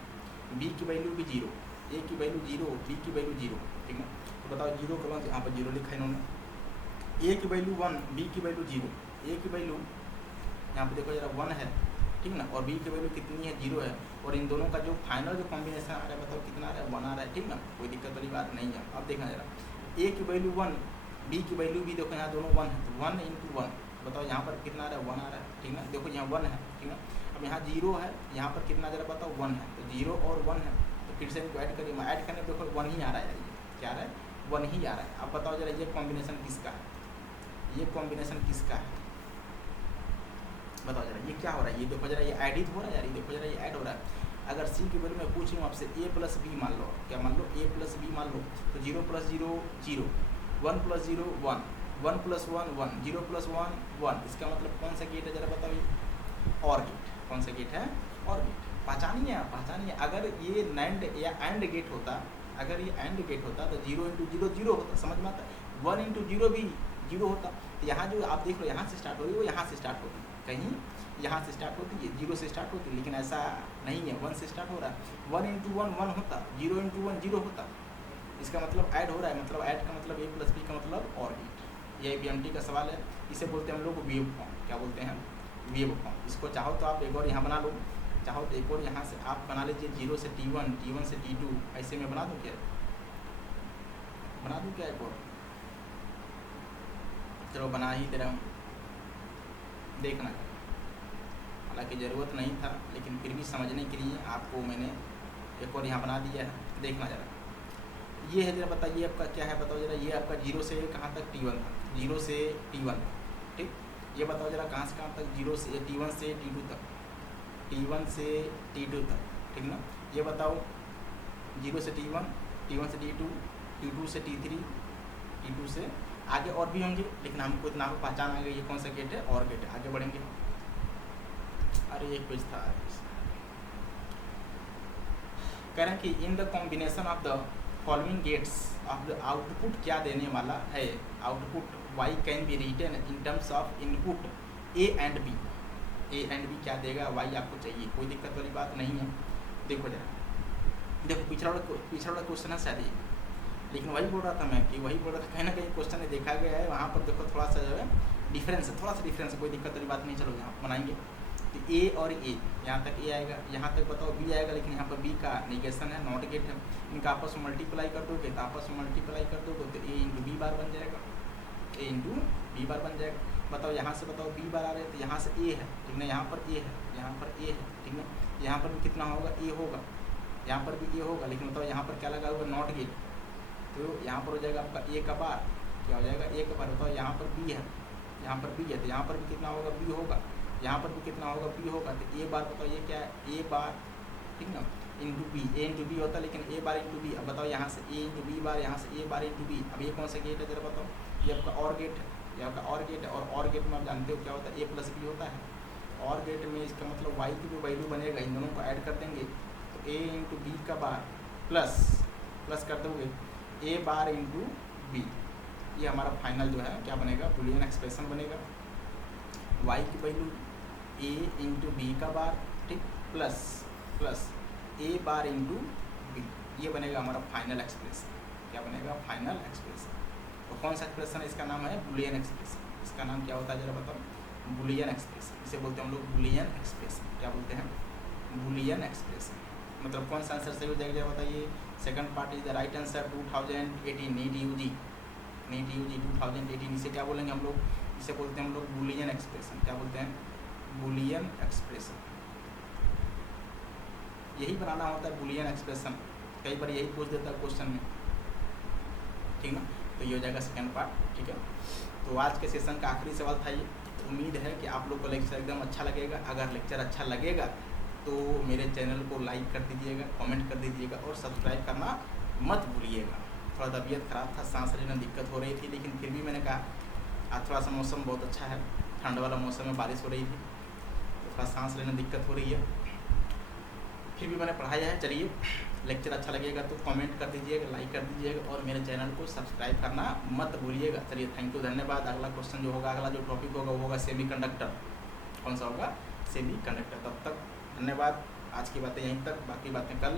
B की वैल्यू भी 0, A की वैल्यू 0, B की वैल्यू 0, ठीक ना। तो बताओ 0 कौन से, यहाँ पर 0 लिखा है इन्होंने। A की वैल्यू 1, B की वैल्यू 0, A की वैल्यू यहाँ पर देखो जरा 1 है, ठीक ना, और B की वैल्यू कितनी है? 0 है। और इन दोनों का जो फाइनल जो कॉम्बिनेशन आ रहा है, बताओ कितना आ रहा है? 1 आ रहा है, ठीक ना। कोई दिक्कत वाली बात नहीं है। अब देखना जरा, A की वैल्यू 1, B की वैल्यू भी देखो यहाँ दोनों 1 है, तो 1 × 1, बताओ यहाँ पर कितना आ रहा है? 1 आ रहा है, ठीक ना। देखो यहाँ 1 है, ठीक ना। अब यहाँ 0 है, यहाँ पर कितना जरा बताओ? 1 है, तो 0 और 1 है, तो फिर से इनको ऐड करिए। ऐड करने देखो 1 ही आ रहा है, क्या आ रहा है? 1 ही आ रहा है। अब बताओ जरा, ये कॉम्बिनेशन किसका है? ये कॉम्बिनेशन किसका है? बताओ जरा, ये क्या हो रहा है? ये देखो जरा, ये ऐड ही हो रहा है यार, ये देखो जरा, ये ऐड हो रहा है। अगर C की वैल्यू मैं पूछ रही हूँ आपसे A + B मान लो, क्या मान लो? A + B मान लो, तो 0 + 0 0, 1 + 0 1, 1 + 1 1, 0 + 1 1। इसका मतलब कौन सा गेट है जरा बताओ? ये OR गेट। कौन सा गेट है? OR gate. पहचानिए आप, पहचानिए। अगर ये NAND या AND गेट होता, अगर ये AND गेट होता तो 0 × 0 0 होता, समझ में आता? 1 × 0 भी 0 होता। तो यहाँ जो आप देख लो, यहाँ से स्टार्ट हो रही है, वो यहाँ से स्टार्ट होती, कहीं यहाँ से स्टार्ट होती है, 0 से स्टार्ट होती है, लेकिन ऐसा नहीं है, 1 से स्टार्ट हो रहा है। 1 × 1 1 होता, 0 × 1 0 होता। इसका मतलब ऐड हो रहा है, मतलब ऐड का मतलब A + B का मतलब OR गेट। ये BMT का सवाल है, इसे बोलते हैं हम लोग वेव फॉर्म। क्या बोलते हैं? Wave form. इसको चाहो तो आप एक और यहाँ बना लो, चाहो तो एक और यहाँ से आप बना लीजिए, 0 से T1, T1 से T2, ऐसे में बना दूँ क्या? बना दूँ क्या एक और? चलो बना ही दे रहा हूँ, देखना। हालांकि ज़रूरत नहीं था, लेकिन फिर भी समझने के लिए आपको मैंने एक और यहाँ बना दिया है। देखना जरा, ये है जरा, बताइए आपका क्या है? बताओ जरा, ये आपका 0 से कहाँ तक? T1 तक, 0 से T1, ठीक। ये बताओ जरा, कहाँ से कहाँ तक? 0 से T1 से T2 तक, T1 से T2 तक, ठीक ना। ये बताओ 0 से T1, T1 से T2, T2 से T3, T2 से आगे और भी होंगे, लेकिन हमको इतना पहचान आ गई ये कौन सा गेट है? OR गेट है। आगे बढ़ेंगे। अरे एक पेज था, कह रहे हैं कि in the combination of the following gates of the output क्या देने वाला है? Output y can be written in terms of input A and B। A and B क्या देगा? y आपको चाहिए, कोई दिक्कत वाली बात नहीं है। देखो जरा, देखो पिछड़ा वाला क्वेश्चन है शायद ये, लेकिन वही बोल रहा था मैं कि वही बोल रहा था, कहीं ना कहीं क्वेश्चन में देखा गया है, वहाँ पर देखो थोड़ा सा जो है डिफरेंस है, थोड़ा सा डिफरेंस है, कोई दिक्कत वाली बात नहीं। चलो यहाँ बनाएंगे, तो A और A, यहाँ तक A आएगा, यहाँ तक बताओ B आएगा, लेकिन यहाँ पर B का निगेशन है, नॉट गेट है। इनका आपस में मल्टीप्लाई कर दोगे, तो आपस में मल्टीप्लाई कर दोगे तो A × B बार बन जाएगा, ए इंटू बी बार बन जाएगा। बताओ यहाँ से बताओ बी बार आ रहे हैं तो यहाँ से ए है, ठीक ना, यहाँ पर ए है, यहाँ पर ए है, ठीक ना, यहाँ पर भी कितना होगा, ए होगा, यहाँ पर भी ए होगा, लेकिन बताओ यहाँ पर क्या लगा हुआ, नॉट गेट, तो यहाँ पर हो जाएगा आपका ए का बार, क्या हो जाएगा, ए का बार। बताओ यहाँ पर बी है, यहाँ पर बी है, तो यहाँ पर भी कितना होगा, बी होगा, यहाँ पर भी कितना होगा, बी होगा, तो ए बार बताओ ये क्या है, ए बार, ठीक ना, इंटू बी, ए इंटू बी होता है, लेकिन ए बार इंटू बी। अब बताओ यहाँ से ए इंटू बी बार, यहाँ से ए बार इंटू बी। अब ये कौन सा गेट है जरा बताओ, ये आपका और गेट है, ये आपका और गेट है, और गेट में आप जानते हो क्या होता है, ए प्लस बी होता है। और गेट में इसका मतलब वाई की जो वैल्यू बनेगा इन दोनों को ऐड कर देंगे, तो ए इंटू बी का बार प्लस कर दोगे ए बार इंटू बी, ये हमारा फाइनल जो है क्या बनेगा, बुलियन एक्सप्रेशन बनेगा। वाई की वैल्यू ए इंटू बी का बार, ठीक, प्लस ए बार इंटू बी, ये बनेगा हमारा फाइनल एक्सप्रेशन। क्या बनेगा, फाइनल एक्सप्रेशन। तो कौन सा एक्सप्रेशन है, इसका नाम है बुलियन एक्सप्रेशन। इसका नाम क्या होता है जरा बताओ, बुलियन एक्सप्रेशन, इसे बोलते हैं हम लोग बुलियन एक्सप्रेशन। क्या बोलते हैं, बुलियन एक्सप्रेशन। मतलब कौन सा आंसर सही हो जाएगा जरा बताइए, second part is the right answer 2018 NEET UG 2018, इसे क्या बोलेंगे हम लोग, इसे बोलते हैं हम लोग बुलियन एक्सप्रेशन। क्या बोलते हैं, बुलियन एक्सप्रेशन। यही बनाना होता है बुलियन एक्सप्रेशन, कई बार यही पूछ देता है क्वेश्चन में, ठीक ना। तो ये हो जाएगा सेकंड पार्ट, ठीक है। तो आज के सेशन का आखिरी सवाल था ये। उम्मीद है कि आप लोग को लेक्चर एकदम अच्छा लगेगा। अगर लेक्चर अच्छा लगेगा तो मेरे चैनल को लाइक कर दीजिएगा, कमेंट कर दीजिएगा और सब्सक्राइब करना मत भूलिएगा। थोड़ा तबीयत ख़राब था, सांस लेने में दिक्कत हो रही थी, लेकिन फिर भी मैंने कहा आज थोड़ा सा मौसम बहुत अच्छा है, ठंड वाला मौसम में बारिश हो रही थी, तो थोड़ा सांस लेने में दिक्कत हो रही है, फिर भी मैंने पढ़ाया है। चलिए, लेक्चर अच्छा लगेगा तो कमेंट कर दीजिएगा, लाइक कर दीजिएगा और मेरे चैनल को सब्सक्राइब करना मत भूलिएगा। चलिए, थैंक यू, धन्यवाद। अगला क्वेश्चन जो होगा, अगला जो टॉपिक होगा वो होगा सेमी कंडक्टर। कौन सा होगा, सेमी कंडक्टर। तब तक धन्यवाद। आज की बातें यहीं तक, बाकी बातें कल।